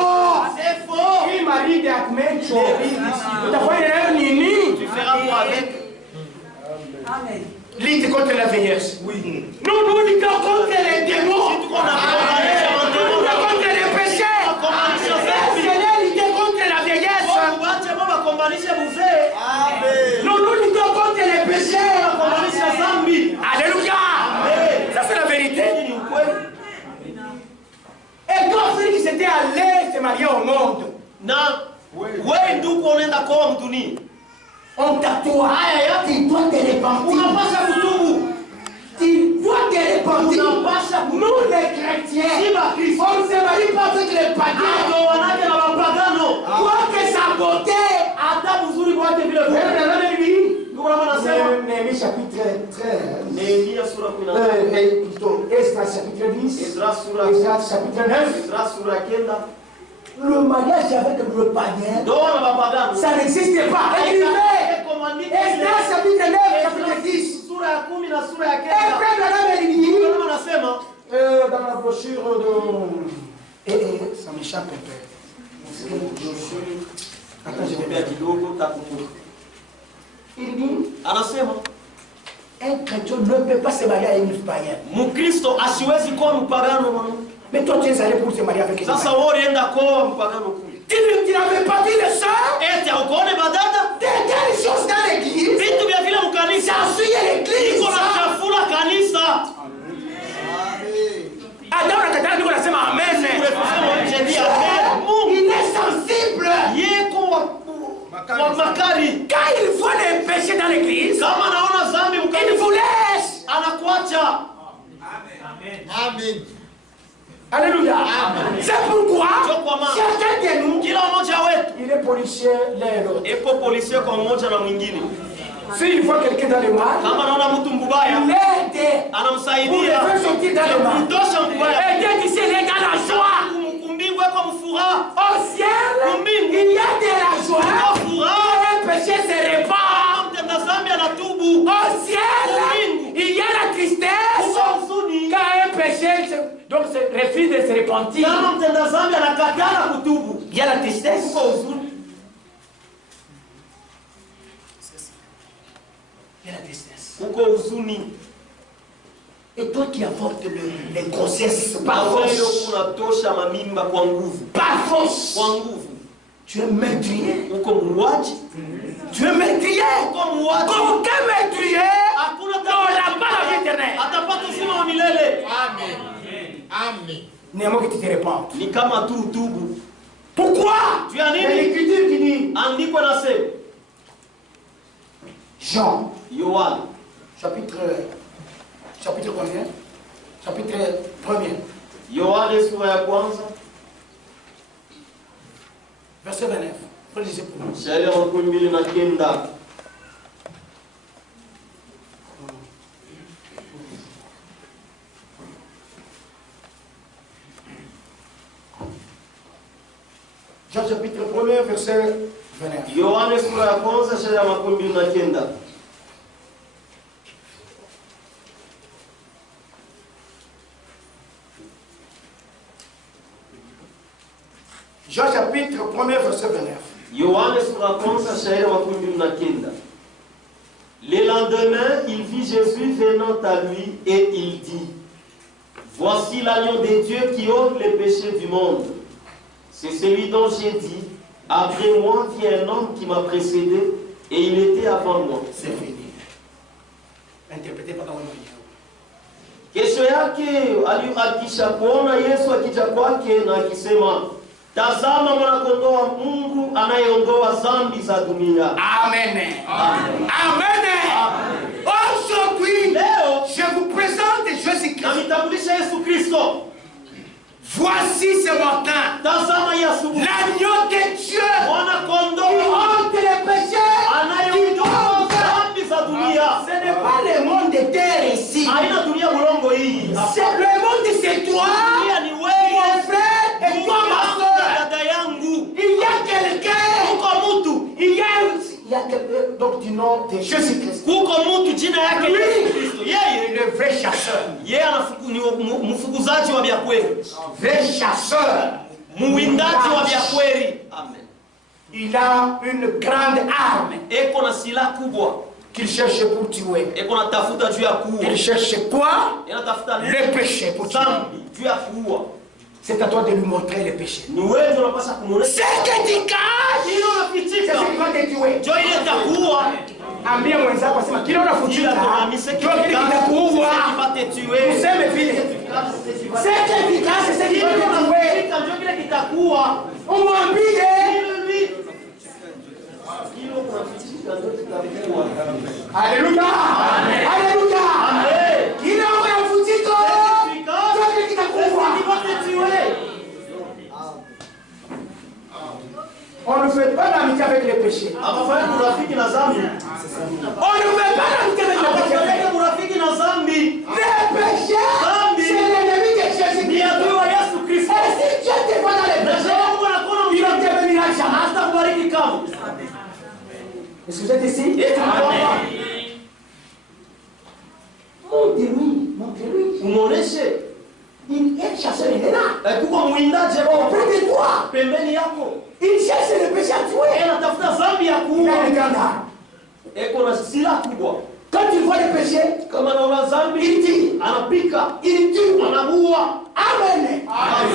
c'est faux. Hii maridi ya kumecho. Utafanya nayo nini? Tu feras quoi avec? Lutte contre la vieillesse. Oui. Nous luttons contre les démons. Si tu qu'on a condamné un Nous démon, luttons contre les péchés. Le Seigneur lutte contre la vieillesse. Wache baba kombanishe mzee. Nous luttons contre les péchés. Kombanishe zambi. Alléluia. Ça c'est la vérité. Ni ukweli. Et quand celui qui s'était allé se marier au monde, Na wewe ndugu unaenda kwa mtuni. on t'attoue. Tu dois te repentir. Unapasha kutubu. Tu dois te repentir. Unapasha kutubu. Nous les chrétiens, Si ba Kristo. on ne se marie pas avec les païens. Ndio wanake na mapagano. Quoi que sa beauté. Hata mzuri kwake vile vile. Ndio maana anasema Néhémie chapitre 13. Nehemia sura 10. Plutôt Esdras chapitre 10. Esdras sura Esdras chapitre 9. Esdras sura 9. Le mariage avec le païen, Ndio na mapagano. ça n'existe pas. Écrivez. Esdras chapitre 9, chapitre 10. Sura ya 10 na sura ya 9. Et frère Branham dit, Ndio maana anasema dans la brochure de... ça m'échappe un peu. Attends, je vais Pia kidogo takumbuka. Il dit, Anasema un chrétien ne peut pas se marier avec une païenne. Mkristo asiwezi kuwa mpagano mwanamke. Mais toi, tu es allé pour se marier avec une Sasa païenne. wewe ulienda kwa mpagano kule. Tu n'avais pas vu le sang? Eti ukoone badada? De telles choses dans l'église. Vitu vya vile mkanisa. S'ensuit l'église. Iko na chafula kanisa. Adam nakatana niko nasema amen. Je dis amen. Mungu Il est sensible. yeko wa makari. Quand il voit les péchés dans l'église, Kama naona zambi il mkanisa vous laisse. anakuacha. Amen. Alléluia. C'est pourquoi chacun de nous, Kila mmoja wetu il est policier l'un et l'autre. ipo polisi kwa mmoja na mwingine. S'il voit quelqu'un dans le mal, Kama naona mtu mbaya il l'aide pour le anamsaidia faire sortir dans le mal. kumtosha mbaya. Et Dieu dit, c'est dans la joie. Kumbingu kwa mfuraha. Au ciel, il y a de la joie. Furaha. Et le péché se répand. Mtenda zambi anatubu. Au ciel, il y a la tristesse. refuse de se repentir, il y a la tristesse. Il y a la tristesse. Et toi qui avortes les grossesses par force, tu es meurtrier. Tu es meurtrier. Comme aucun meurtrier n'aura pas la vie éternelle. Amen. Néanmoins que tu te repentes. Ni kama tu tubu. Pourquoi? Tu as Il y a nini? l'écriture qui dit, Andiko nasema. Jean, Yohana. chapitre combien? Chapitre 1er. Yohana sura ya kwanza. Verset 29. Lisez pour nous. Shairi ya 29. Jean chapitre 1er, verset 29. Yohana sura ya kwanza shairi ya 29. Jean chapitre 1er, verset 29. Yohana sura ya kwanza shairi ya 29. Le lendemain, il vit Jésus venant à lui et il dit: Voici l'agneau de Dieu qui ôte les péchés du monde. C'est celui dont j'ai dit: Après moi vient un homme qui m'a précédé et il était avant moi. C'est fini. Interprété par Kawan Mwenyewe. Kesho yake akisha kuona Yesu akija kwake na akisema, tazama mwana-kondoo wa Mungu anayeondoa dhambi za dunia. Amen. Amen. Aujourd'hui, je vous présente Jésus-Christ. Namitambulisha Yesu Kristo. Voici ce matin Tazama Yesu, l'agneau de Dieu qui mwana-kondoo ôte les péchés. anayeondoa dhambi za dunia. Ce n'est pas le monde de terre ici. Haina dunia mulongo hii. C'est le monde, c'est toi, Dunia ni mon wewe, frère, et toi, ma soeur. dada yangu. Il y a quelqu'un. Kuko mtu, Il y a quelqu'un, donc du nom de Jésus-Christ. kuko mtu jina yake Lui, Yesu Kristo. Yeye le vrai chasseur. yeye ni mfukuzaji wa vya kweli, Vrai chasseur. muwindaji wa vya kweli. Amen. Il a une grande arme Eko na silaha kubwa, qu'il cherche pour tuer. eko na tafuta juu ya kuua. Il cherche quoi? Inatafuta Le péché pour tuer. dhambi juu ya kuua. C'est à toi de lui montrer le péché. Ni wewe ndio unapaswa C'est kumuonesha que tu caches. hilo C'est unafichika, ce qui va te tuer. ndio ile itakuua. Ambia mwenzako asema kile unafutika ndio kile kitakuua. Useme vile. C'est que tu caches, c'est ce qui va te tuer. Ndio kile kitakuua. Umwambie. Alléluia. Alléluia. Kile unafutika ndio kile kitakuua. On ne fait pas l'amitié avec les péchés. On ne fait pas l'amitié avec les péchés. Les péchés, c'est l'ennemi de Jésus-Christ. Et si Dieu te voit dans les péchés, il ne te bénira jamais. Est-ce que vous êtes ici? Montre-lui. Umuoneshe Il est chasseur, il est là. kuko mwindaji Auprès de toi. pembeni yako, Il cherche le péché à tuer. anatafuta dhambi ya Il a kuua. une grande arme. Eko na silaha kubwa. Quand il voit le péché, Kama anaona dhambi, il dit, anapika, il tue. anaua. Amen.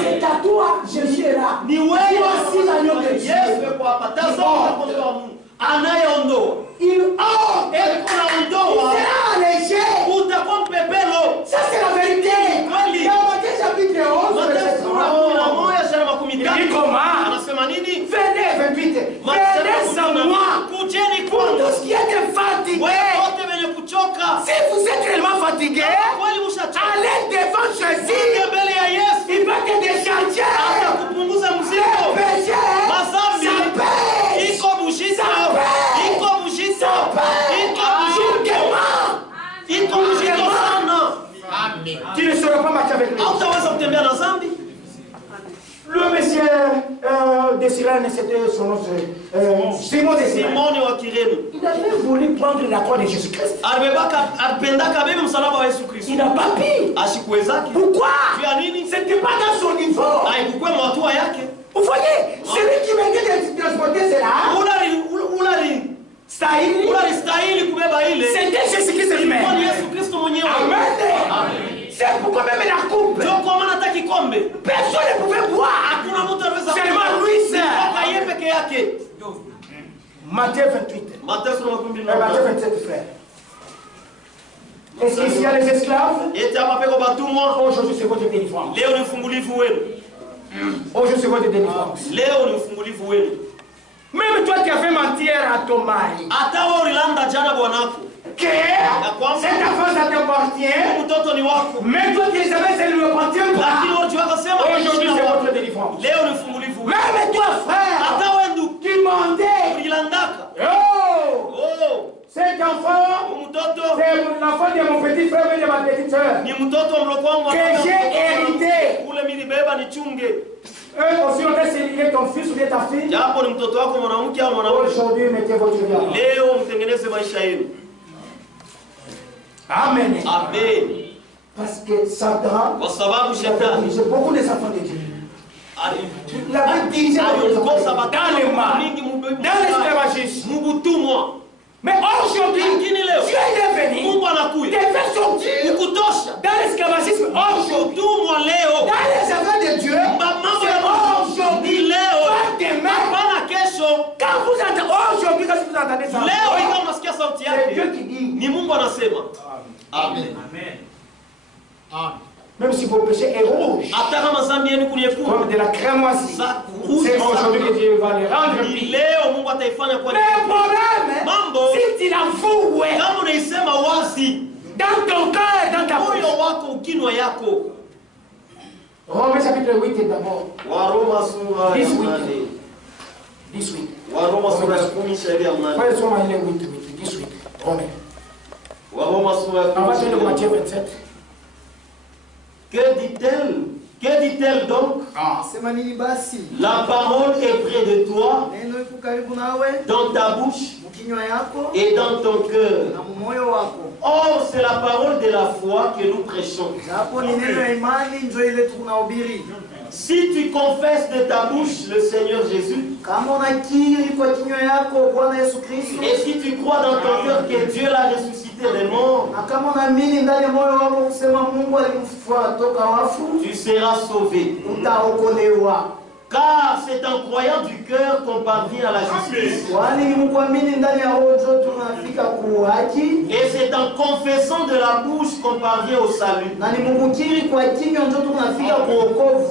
C'est à toi, Jésus est là. Ni wewe Voici l'agneau de Dieu. Yesu yuko hapa. Tazama mwana-kondoo wa Mungu anayeondoa. Il ôte. Eko na Il ondoa, sera allégé. utakuwa mpepelo. Ça, c'est la vérité. Kweli. Dans Matthieu chapitre 11, verset Mathayo sura ya 11 shairi ya 13. Il dit comment? Anasema nini? Venez, 28. Venez à moi. Kujeni Pour kwangu. tous qui êtes fatigués. Wewe wote wenye kuchoka. Si vous êtes réellement fatigué, Kweli mshachoka. allez devant Jésus. Mbele ya Yesu. Il va te décharger. Atakupunguza Le mzigo. péché, Mazambi. ça pèse. Iko bujito. Ça pèse. Iko bujito. Ça pèse. Iko bujito. Iko bujito sana. Tu ne sauras pas marcher avec lui. Hautaweza kutembea na dhambi. Le monsieur désira Cyrène, c'était son nom, Simon de Cyrène. Il avait voulu prendre la croix de Jésus-Christ. Il n'a pas pu. Pourquoi? C'était pas dans son niveau. Vous voyez, celui qui m'a dit de transporter cela, c'était Jésus-Christ lui-même. Amen. C'est pourquoi même la coupe, personne ne pouvait boire. Seulement lui seul. Matthieu 28. Matthieu 27, frère. Est-ce qu'il y a les esclaves? Aujourd'hui, c'est votre délivrance. Aujourd'hui, c'est votre délivrance. Même toi qui as fait mentir à ton mari, que cette affaire ça t'appartient, mais toi qui savais ça ne lui appartient pas. Aujourd'hui, c'est votre délivrance. Même toi, frère, qui mentait, cet enfant, c'est l'enfant de mon petit frère et de ma petite soeur que j'ai hérité. Eux aussi ont essayé ton fils ou ta fille. Aujourd'hui, mettez votre vie. Amen. Amen. Parce que Satan, c'est beaucoup des enfants de Dieu. Il avait dirigé dans le mal, dans l'esclavagisme. Mais aujourd'hui, Dieu est venu te faire sortir dans l'esclavagisme. Aujourd'hui, dans les affaires de Dieu, aujourd'hui, pas demain. Quand vous entendez aujourd'hui, quand vous entendez ça, c'est Dieu qui dit. Amen. Même si vos péchés est rouge, comme de la crémoisie, c'est aujourd'hui que Dieu va les rendre pires. Mais le problème, si tu l'avoues dans ton cœur et dans ta bouche. Romains chapitre 8 est d'abord. 18. Frère, Somme, il est 18. Romains. On va faire le Matthieu 27. Que dit-elle donc? La parole est près de toi, dans ta bouche et dans ton cœur. Or, c'est la parole de la foi que nous prêchons. Si tu confesses de ta bouche le Seigneur Jésus, et si tu crois dans ton cœur que Dieu l'a ressuscité des morts, tu seras sauvé. Car c'est en croyant du cœur qu'on parvient à la justice. Et c'est en confessant de la bouche qu'on parvient au salut.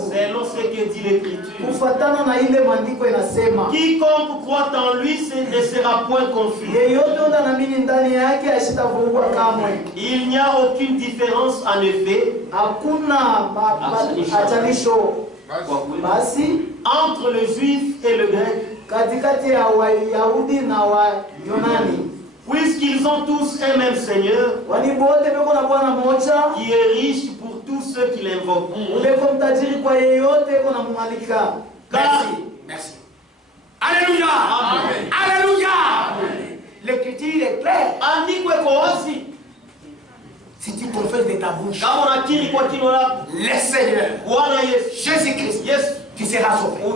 Selon ce que dit l'Écriture. Quiconque croit en lui ne sera point confus. Il n'y a aucune différence en effet entre le juif et le grec, puisqu'ils ont tous un même Seigneur qui est riche pour tous ceux qui l'invoquent. Merci. Alléluia. Amen. Alléluia. L'écriture est claire. Si tu confesses de ta bouche le Seigneur, Jésus-Christ, tu seras sauvé. Le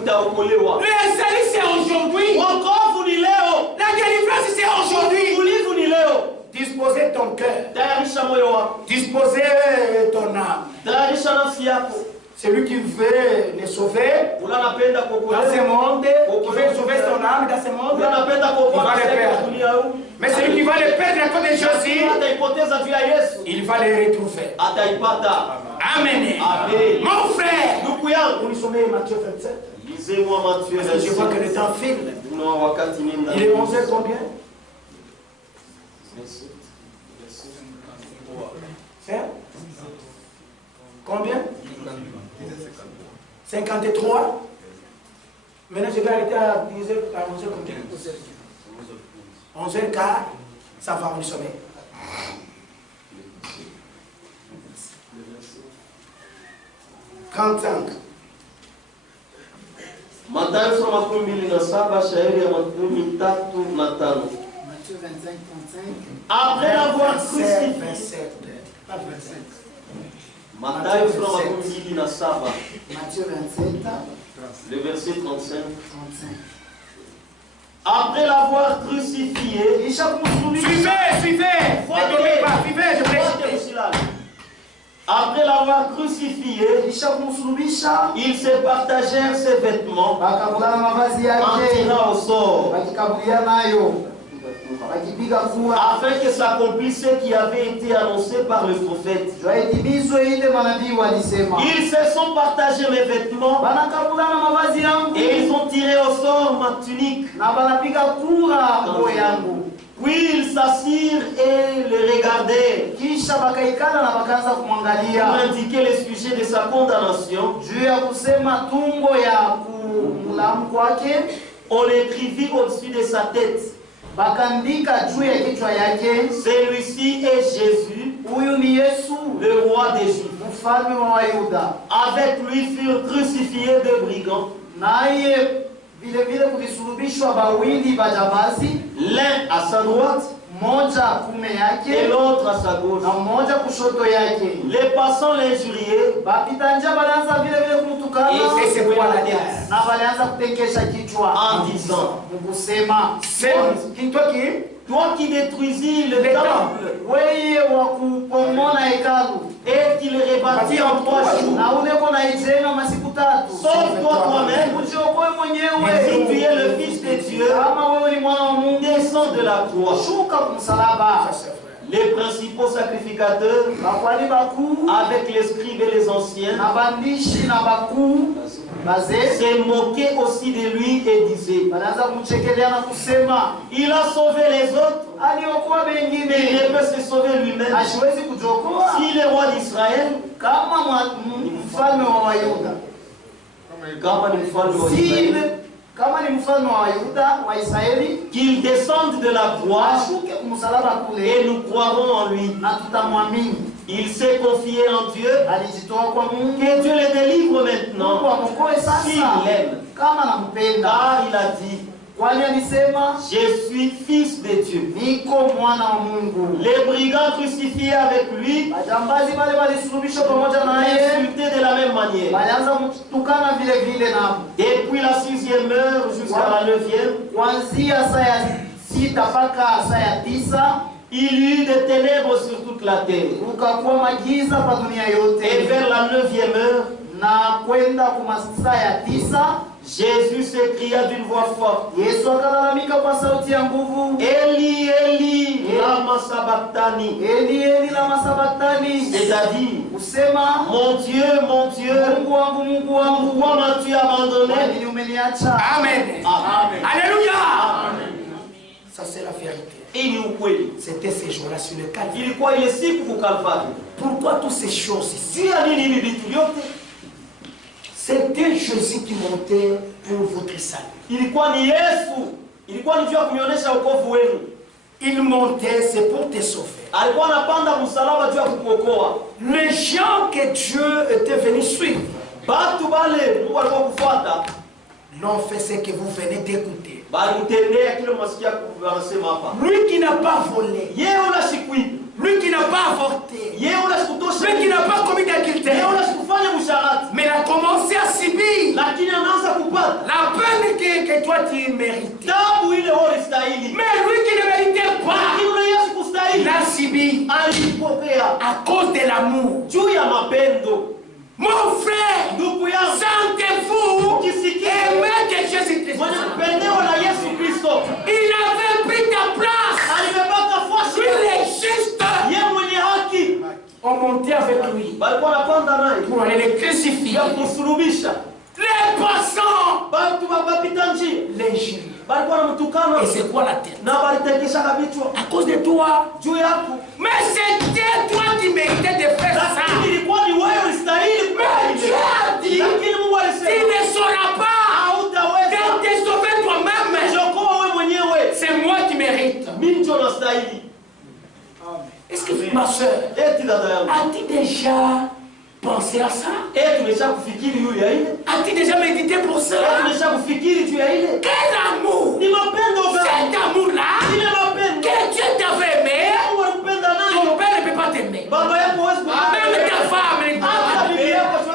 salut c'est aujourd'hui. La délivrance c'est aujourd'hui. Disposez ton cœur. Disposez ton âme. Celui qui veut les sauver dans ce monde, qui veut sauver son âme dans ce monde, il va les perdre. Mais celui qui va les perdre à cause de Jésus, il va les retrouver. Amen. Mon frère, nous sommes Matthieu 27. Lisez-moi Matthieu 27. Je vois que le temps file. Il est 11h combien? Combien? 53. Maintenant, je vais arrêter à 11h combien? 11h15. Ça va, on est sommet. Mathayo sura 27 shairi ya 35. Matthieu 25, 35. Après l'avoir 27, crucifié. 27, pas 25. Mathayo sura 27. Matthieu 27, Le verset 35. 35. Après l'avoir crucifié. Suivez, ne dormez pas, suivez, je prie. Après l'avoir crucifié, ils se partagèrent ses vêtements en tirant au sort, afin que s'accomplisse ce qui avait été annoncé par le prophète. Ils se sont partagés mes vêtements et ils ont tiré au sort ma tunique. Puis ils s'assirent et le regardaient pour indiquer le sujet de sa condamnation. On l'écrivit au-dessus de sa tête. Celui-ci est Jésus, le roi des Juifs. Avec lui furent crucifiés deux brigands, l'un à sa droite et l'autre à sa gauche. Les passants l'injuriaient Et c'est quoi la dette? en disant: toi qui détruisis le temple et qui le rebâtis en 3 jours, sauve-toi toi-même. Si tu es le Fils de Dieu, descends de la croix. Les principaux sacrificateurs, avec les scribes et les anciens, se moquaient aussi de lui et disaient: il a sauvé les autres, il ne peut se sauver lui-même. S'il est roi d'Israël, qu'il descende de la croix et nous croirons en lui. Il s'est confié en Dieu, que Dieu le délivre maintenant s'il l'aime, car il a dit: je suis fils de Dieu. Les brigands crucifiés avec lui insultés de la même manière. Depuis la 6e heure jusqu'à la 9e, il y eut des ténèbres sur toute la terre. Et vers la 9e heure, Jésus s'écria d'une voix forte: Eli, Eli, lama sabachthani. C'est-à-dire: mon Dieu, pourquoi m'as-tu abandonné? Amen. Alléluia. Ça c'est la vérité. C'était ces jours-là sur le Calvaire. Pourquoi toutes ces choses ici? C'était Jésus qui montait pour votre salut. Il montait, c'est pour te sauver. Les gens que Dieu était venu suivre l'ont fait ce que vous venez d'écouter. Lui qui n'a pas volé, lui qui n'a pas avorté, lui qui n'a pas commis d'adultère, mais il a commencé à subir la peine que toi tu méritais. Mais lui qui ne méritait pas, il a subi à cause de l'amour. Mon frère, sentez-vous aimer que Jésus-Christ. Il avait pris ta place. Lui, il est juste. On montait avec lui pour aller le crucifier. Les passants, l'injure. Et c'est quoi la tête? À cause de toi. Mais c'était toi qui méritais de faire ça. Mais Dieu a dit: tu ne sauras pas de te sauver toi-même. C'est moi qui mérite. Est-ce que ma soeur a dit déjà pensé à ça? As-tu déjà médité pour cela? Quel amour! Cet amour-là que Dieu t'avait aimé, ton père ne peut pas t'aimer. Même ta femme ne peut pas t'aimer.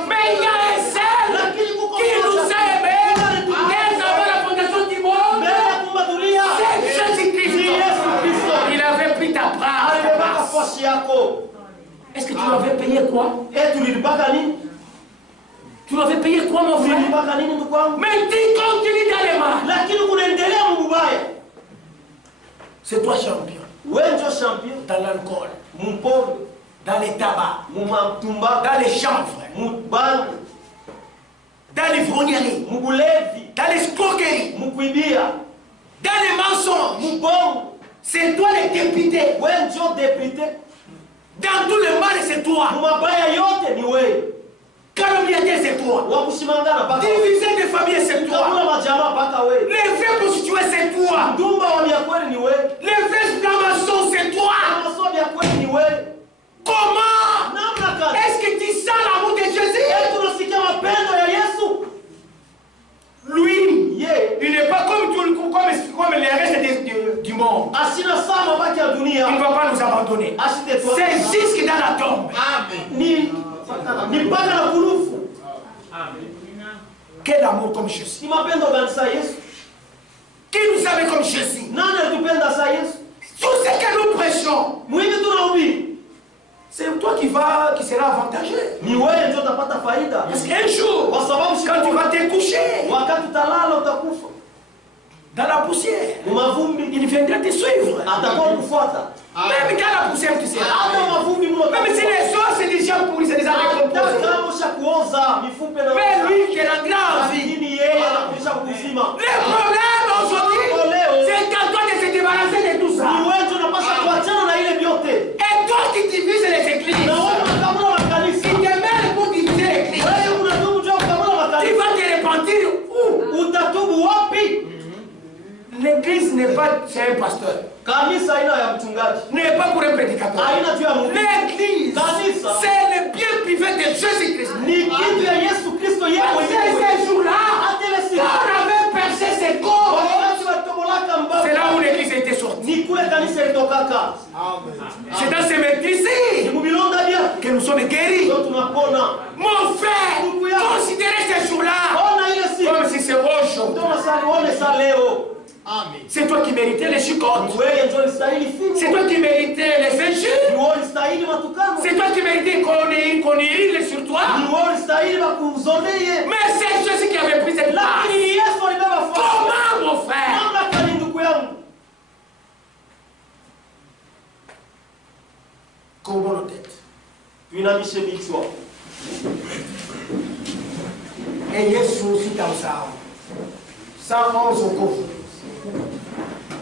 Mais il y a un seul qui nous a aimés dès avant la fondation du monde. C'est Jésus-Christ. Il avait pris ta place. Est-ce que tu lui avais payé quoi? Tu lui avais payé quoi, mon frère? Mais tu continues d'aller mal. C'est toi champion. Dans l'alcool, dans les tabacs, dans les chanvres, dans l'ivrognerie, dans l'escroquerie, dans les mensonges. C'est toi le député. Dans tout le mal, c'est toi. Calomniateur, c'est toi. Diviser des familles, c'est toi. Les vrais prostitués, c'est toi. Les vrais francs-maçons, c'est toi. Comment est-ce que tu sens l'amour de Jésus? Lui, il n'est pas comme les restes du monde. Il ne va pas nous abandonner. C'est jusque dans la tombe. Quel amour comme Jésus. Qui nous aime comme Jésus. Tout ce que nous prêchons, c'est toi qui sera avantagé. Parce qu'un jour, quand tu vas te coucher dans la poussière, il viendra te suivre. Même dans la poussière, tu seras. Même si les os, c'est déjà pourri, c'est déjà décomposé. Mais lui qui rendra en vie. Le problème aujourd'hui, c'est qu'à toi de se débarrasser de tout ça. Et toi qui divises les églises, qui te mêles pour diviser l'église, tu vas te repentir où? L'église n'est pas chez un pasteur. N'est pas pour un prédicateur. L'église, c'est le bien privé de Jésus-Christ. Ces jours-là, on avait percé ses corps. C'est là où l'église était sortie. C'est dans ce maîtrise que nous sommes guéris. Mon frère, considérez ces jours-là comme si c'est aujourd'hui. C'est toi qui méritais les chicotes. C'est toi qui méritais les injures. C'est toi qui méritais qu'on irrite sur toi. Mais c'est Jésus qui avait pris cette place. Comment, mon frère? Courbons nos têtes. Et Yesu sitamsahau. 111 au coffre.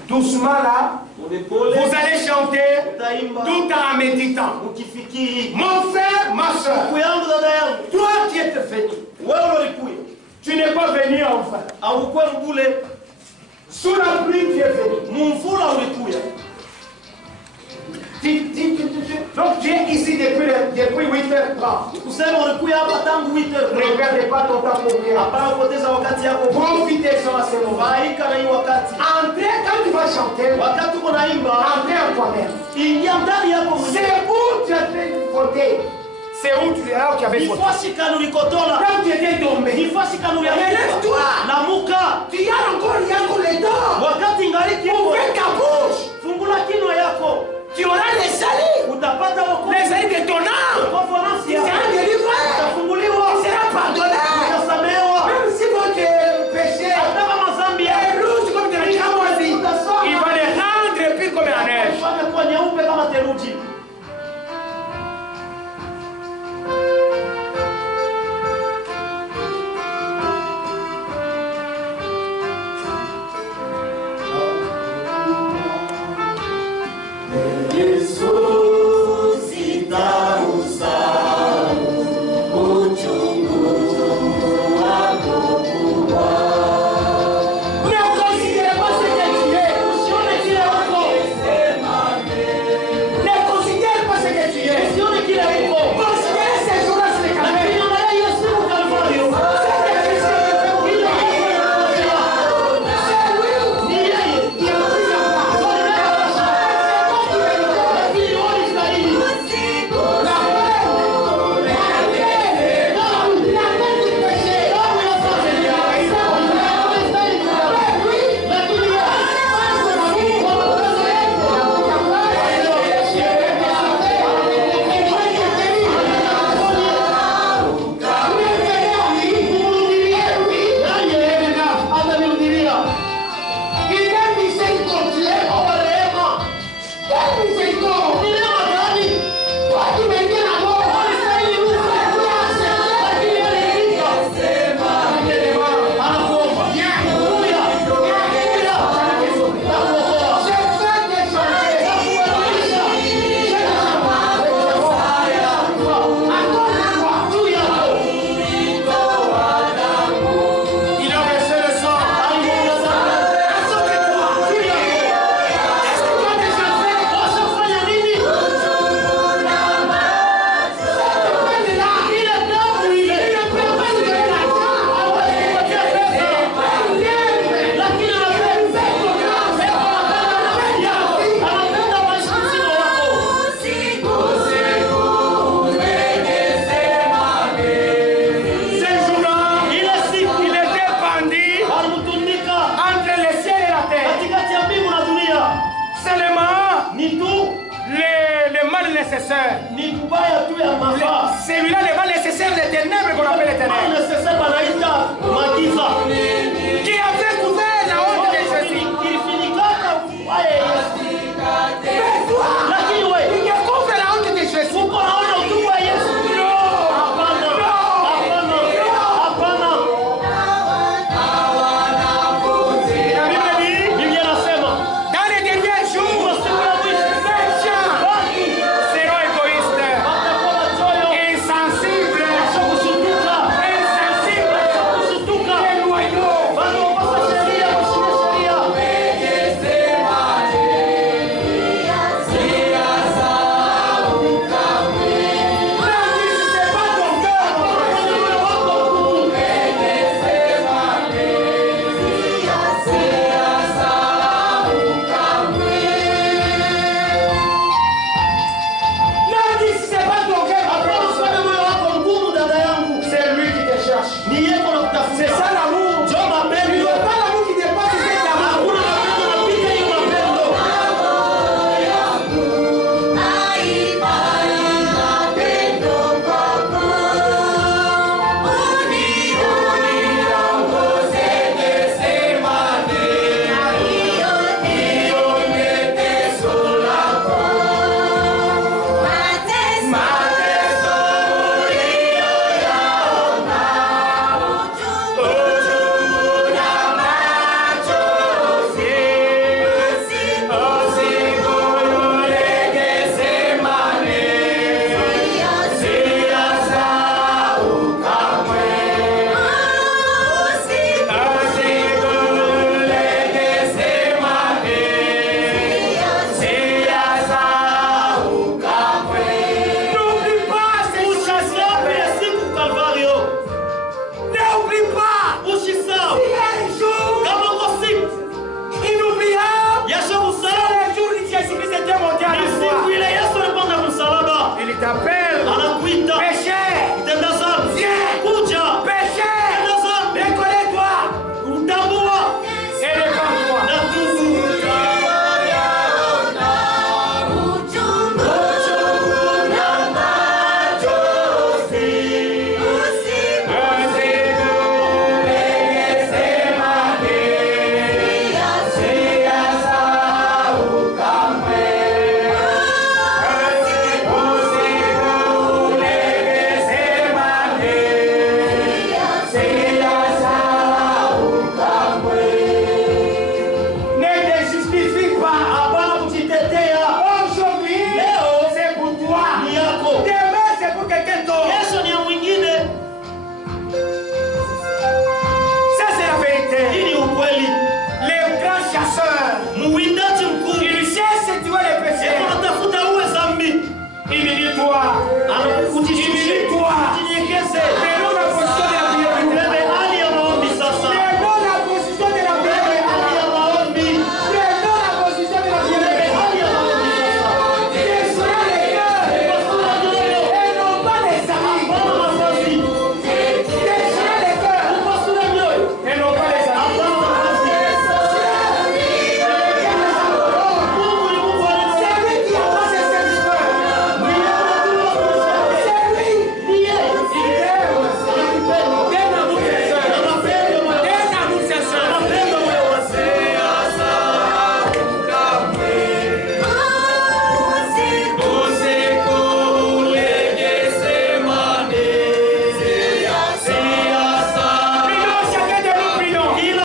Doucement là, vous allez chanter tout en méditant. Mon frère, ma soeur, toi qui es venu, tu n'es pas venu enfin. Sous la pluie, tu es venu. Donc tu es ici depuis 8h30. Ne perdez pas ton temps pour prier. Profitez sur ce moment. Entrez quand tu vas chanter. Entrez en toi-même. C'est où tu as fait voter. C'est où tu avais voté. Quand tu étais tombé. Lève-toi. Tu as encore les dents. Ouvre ta bouche. Tu auras les salis de ton âme.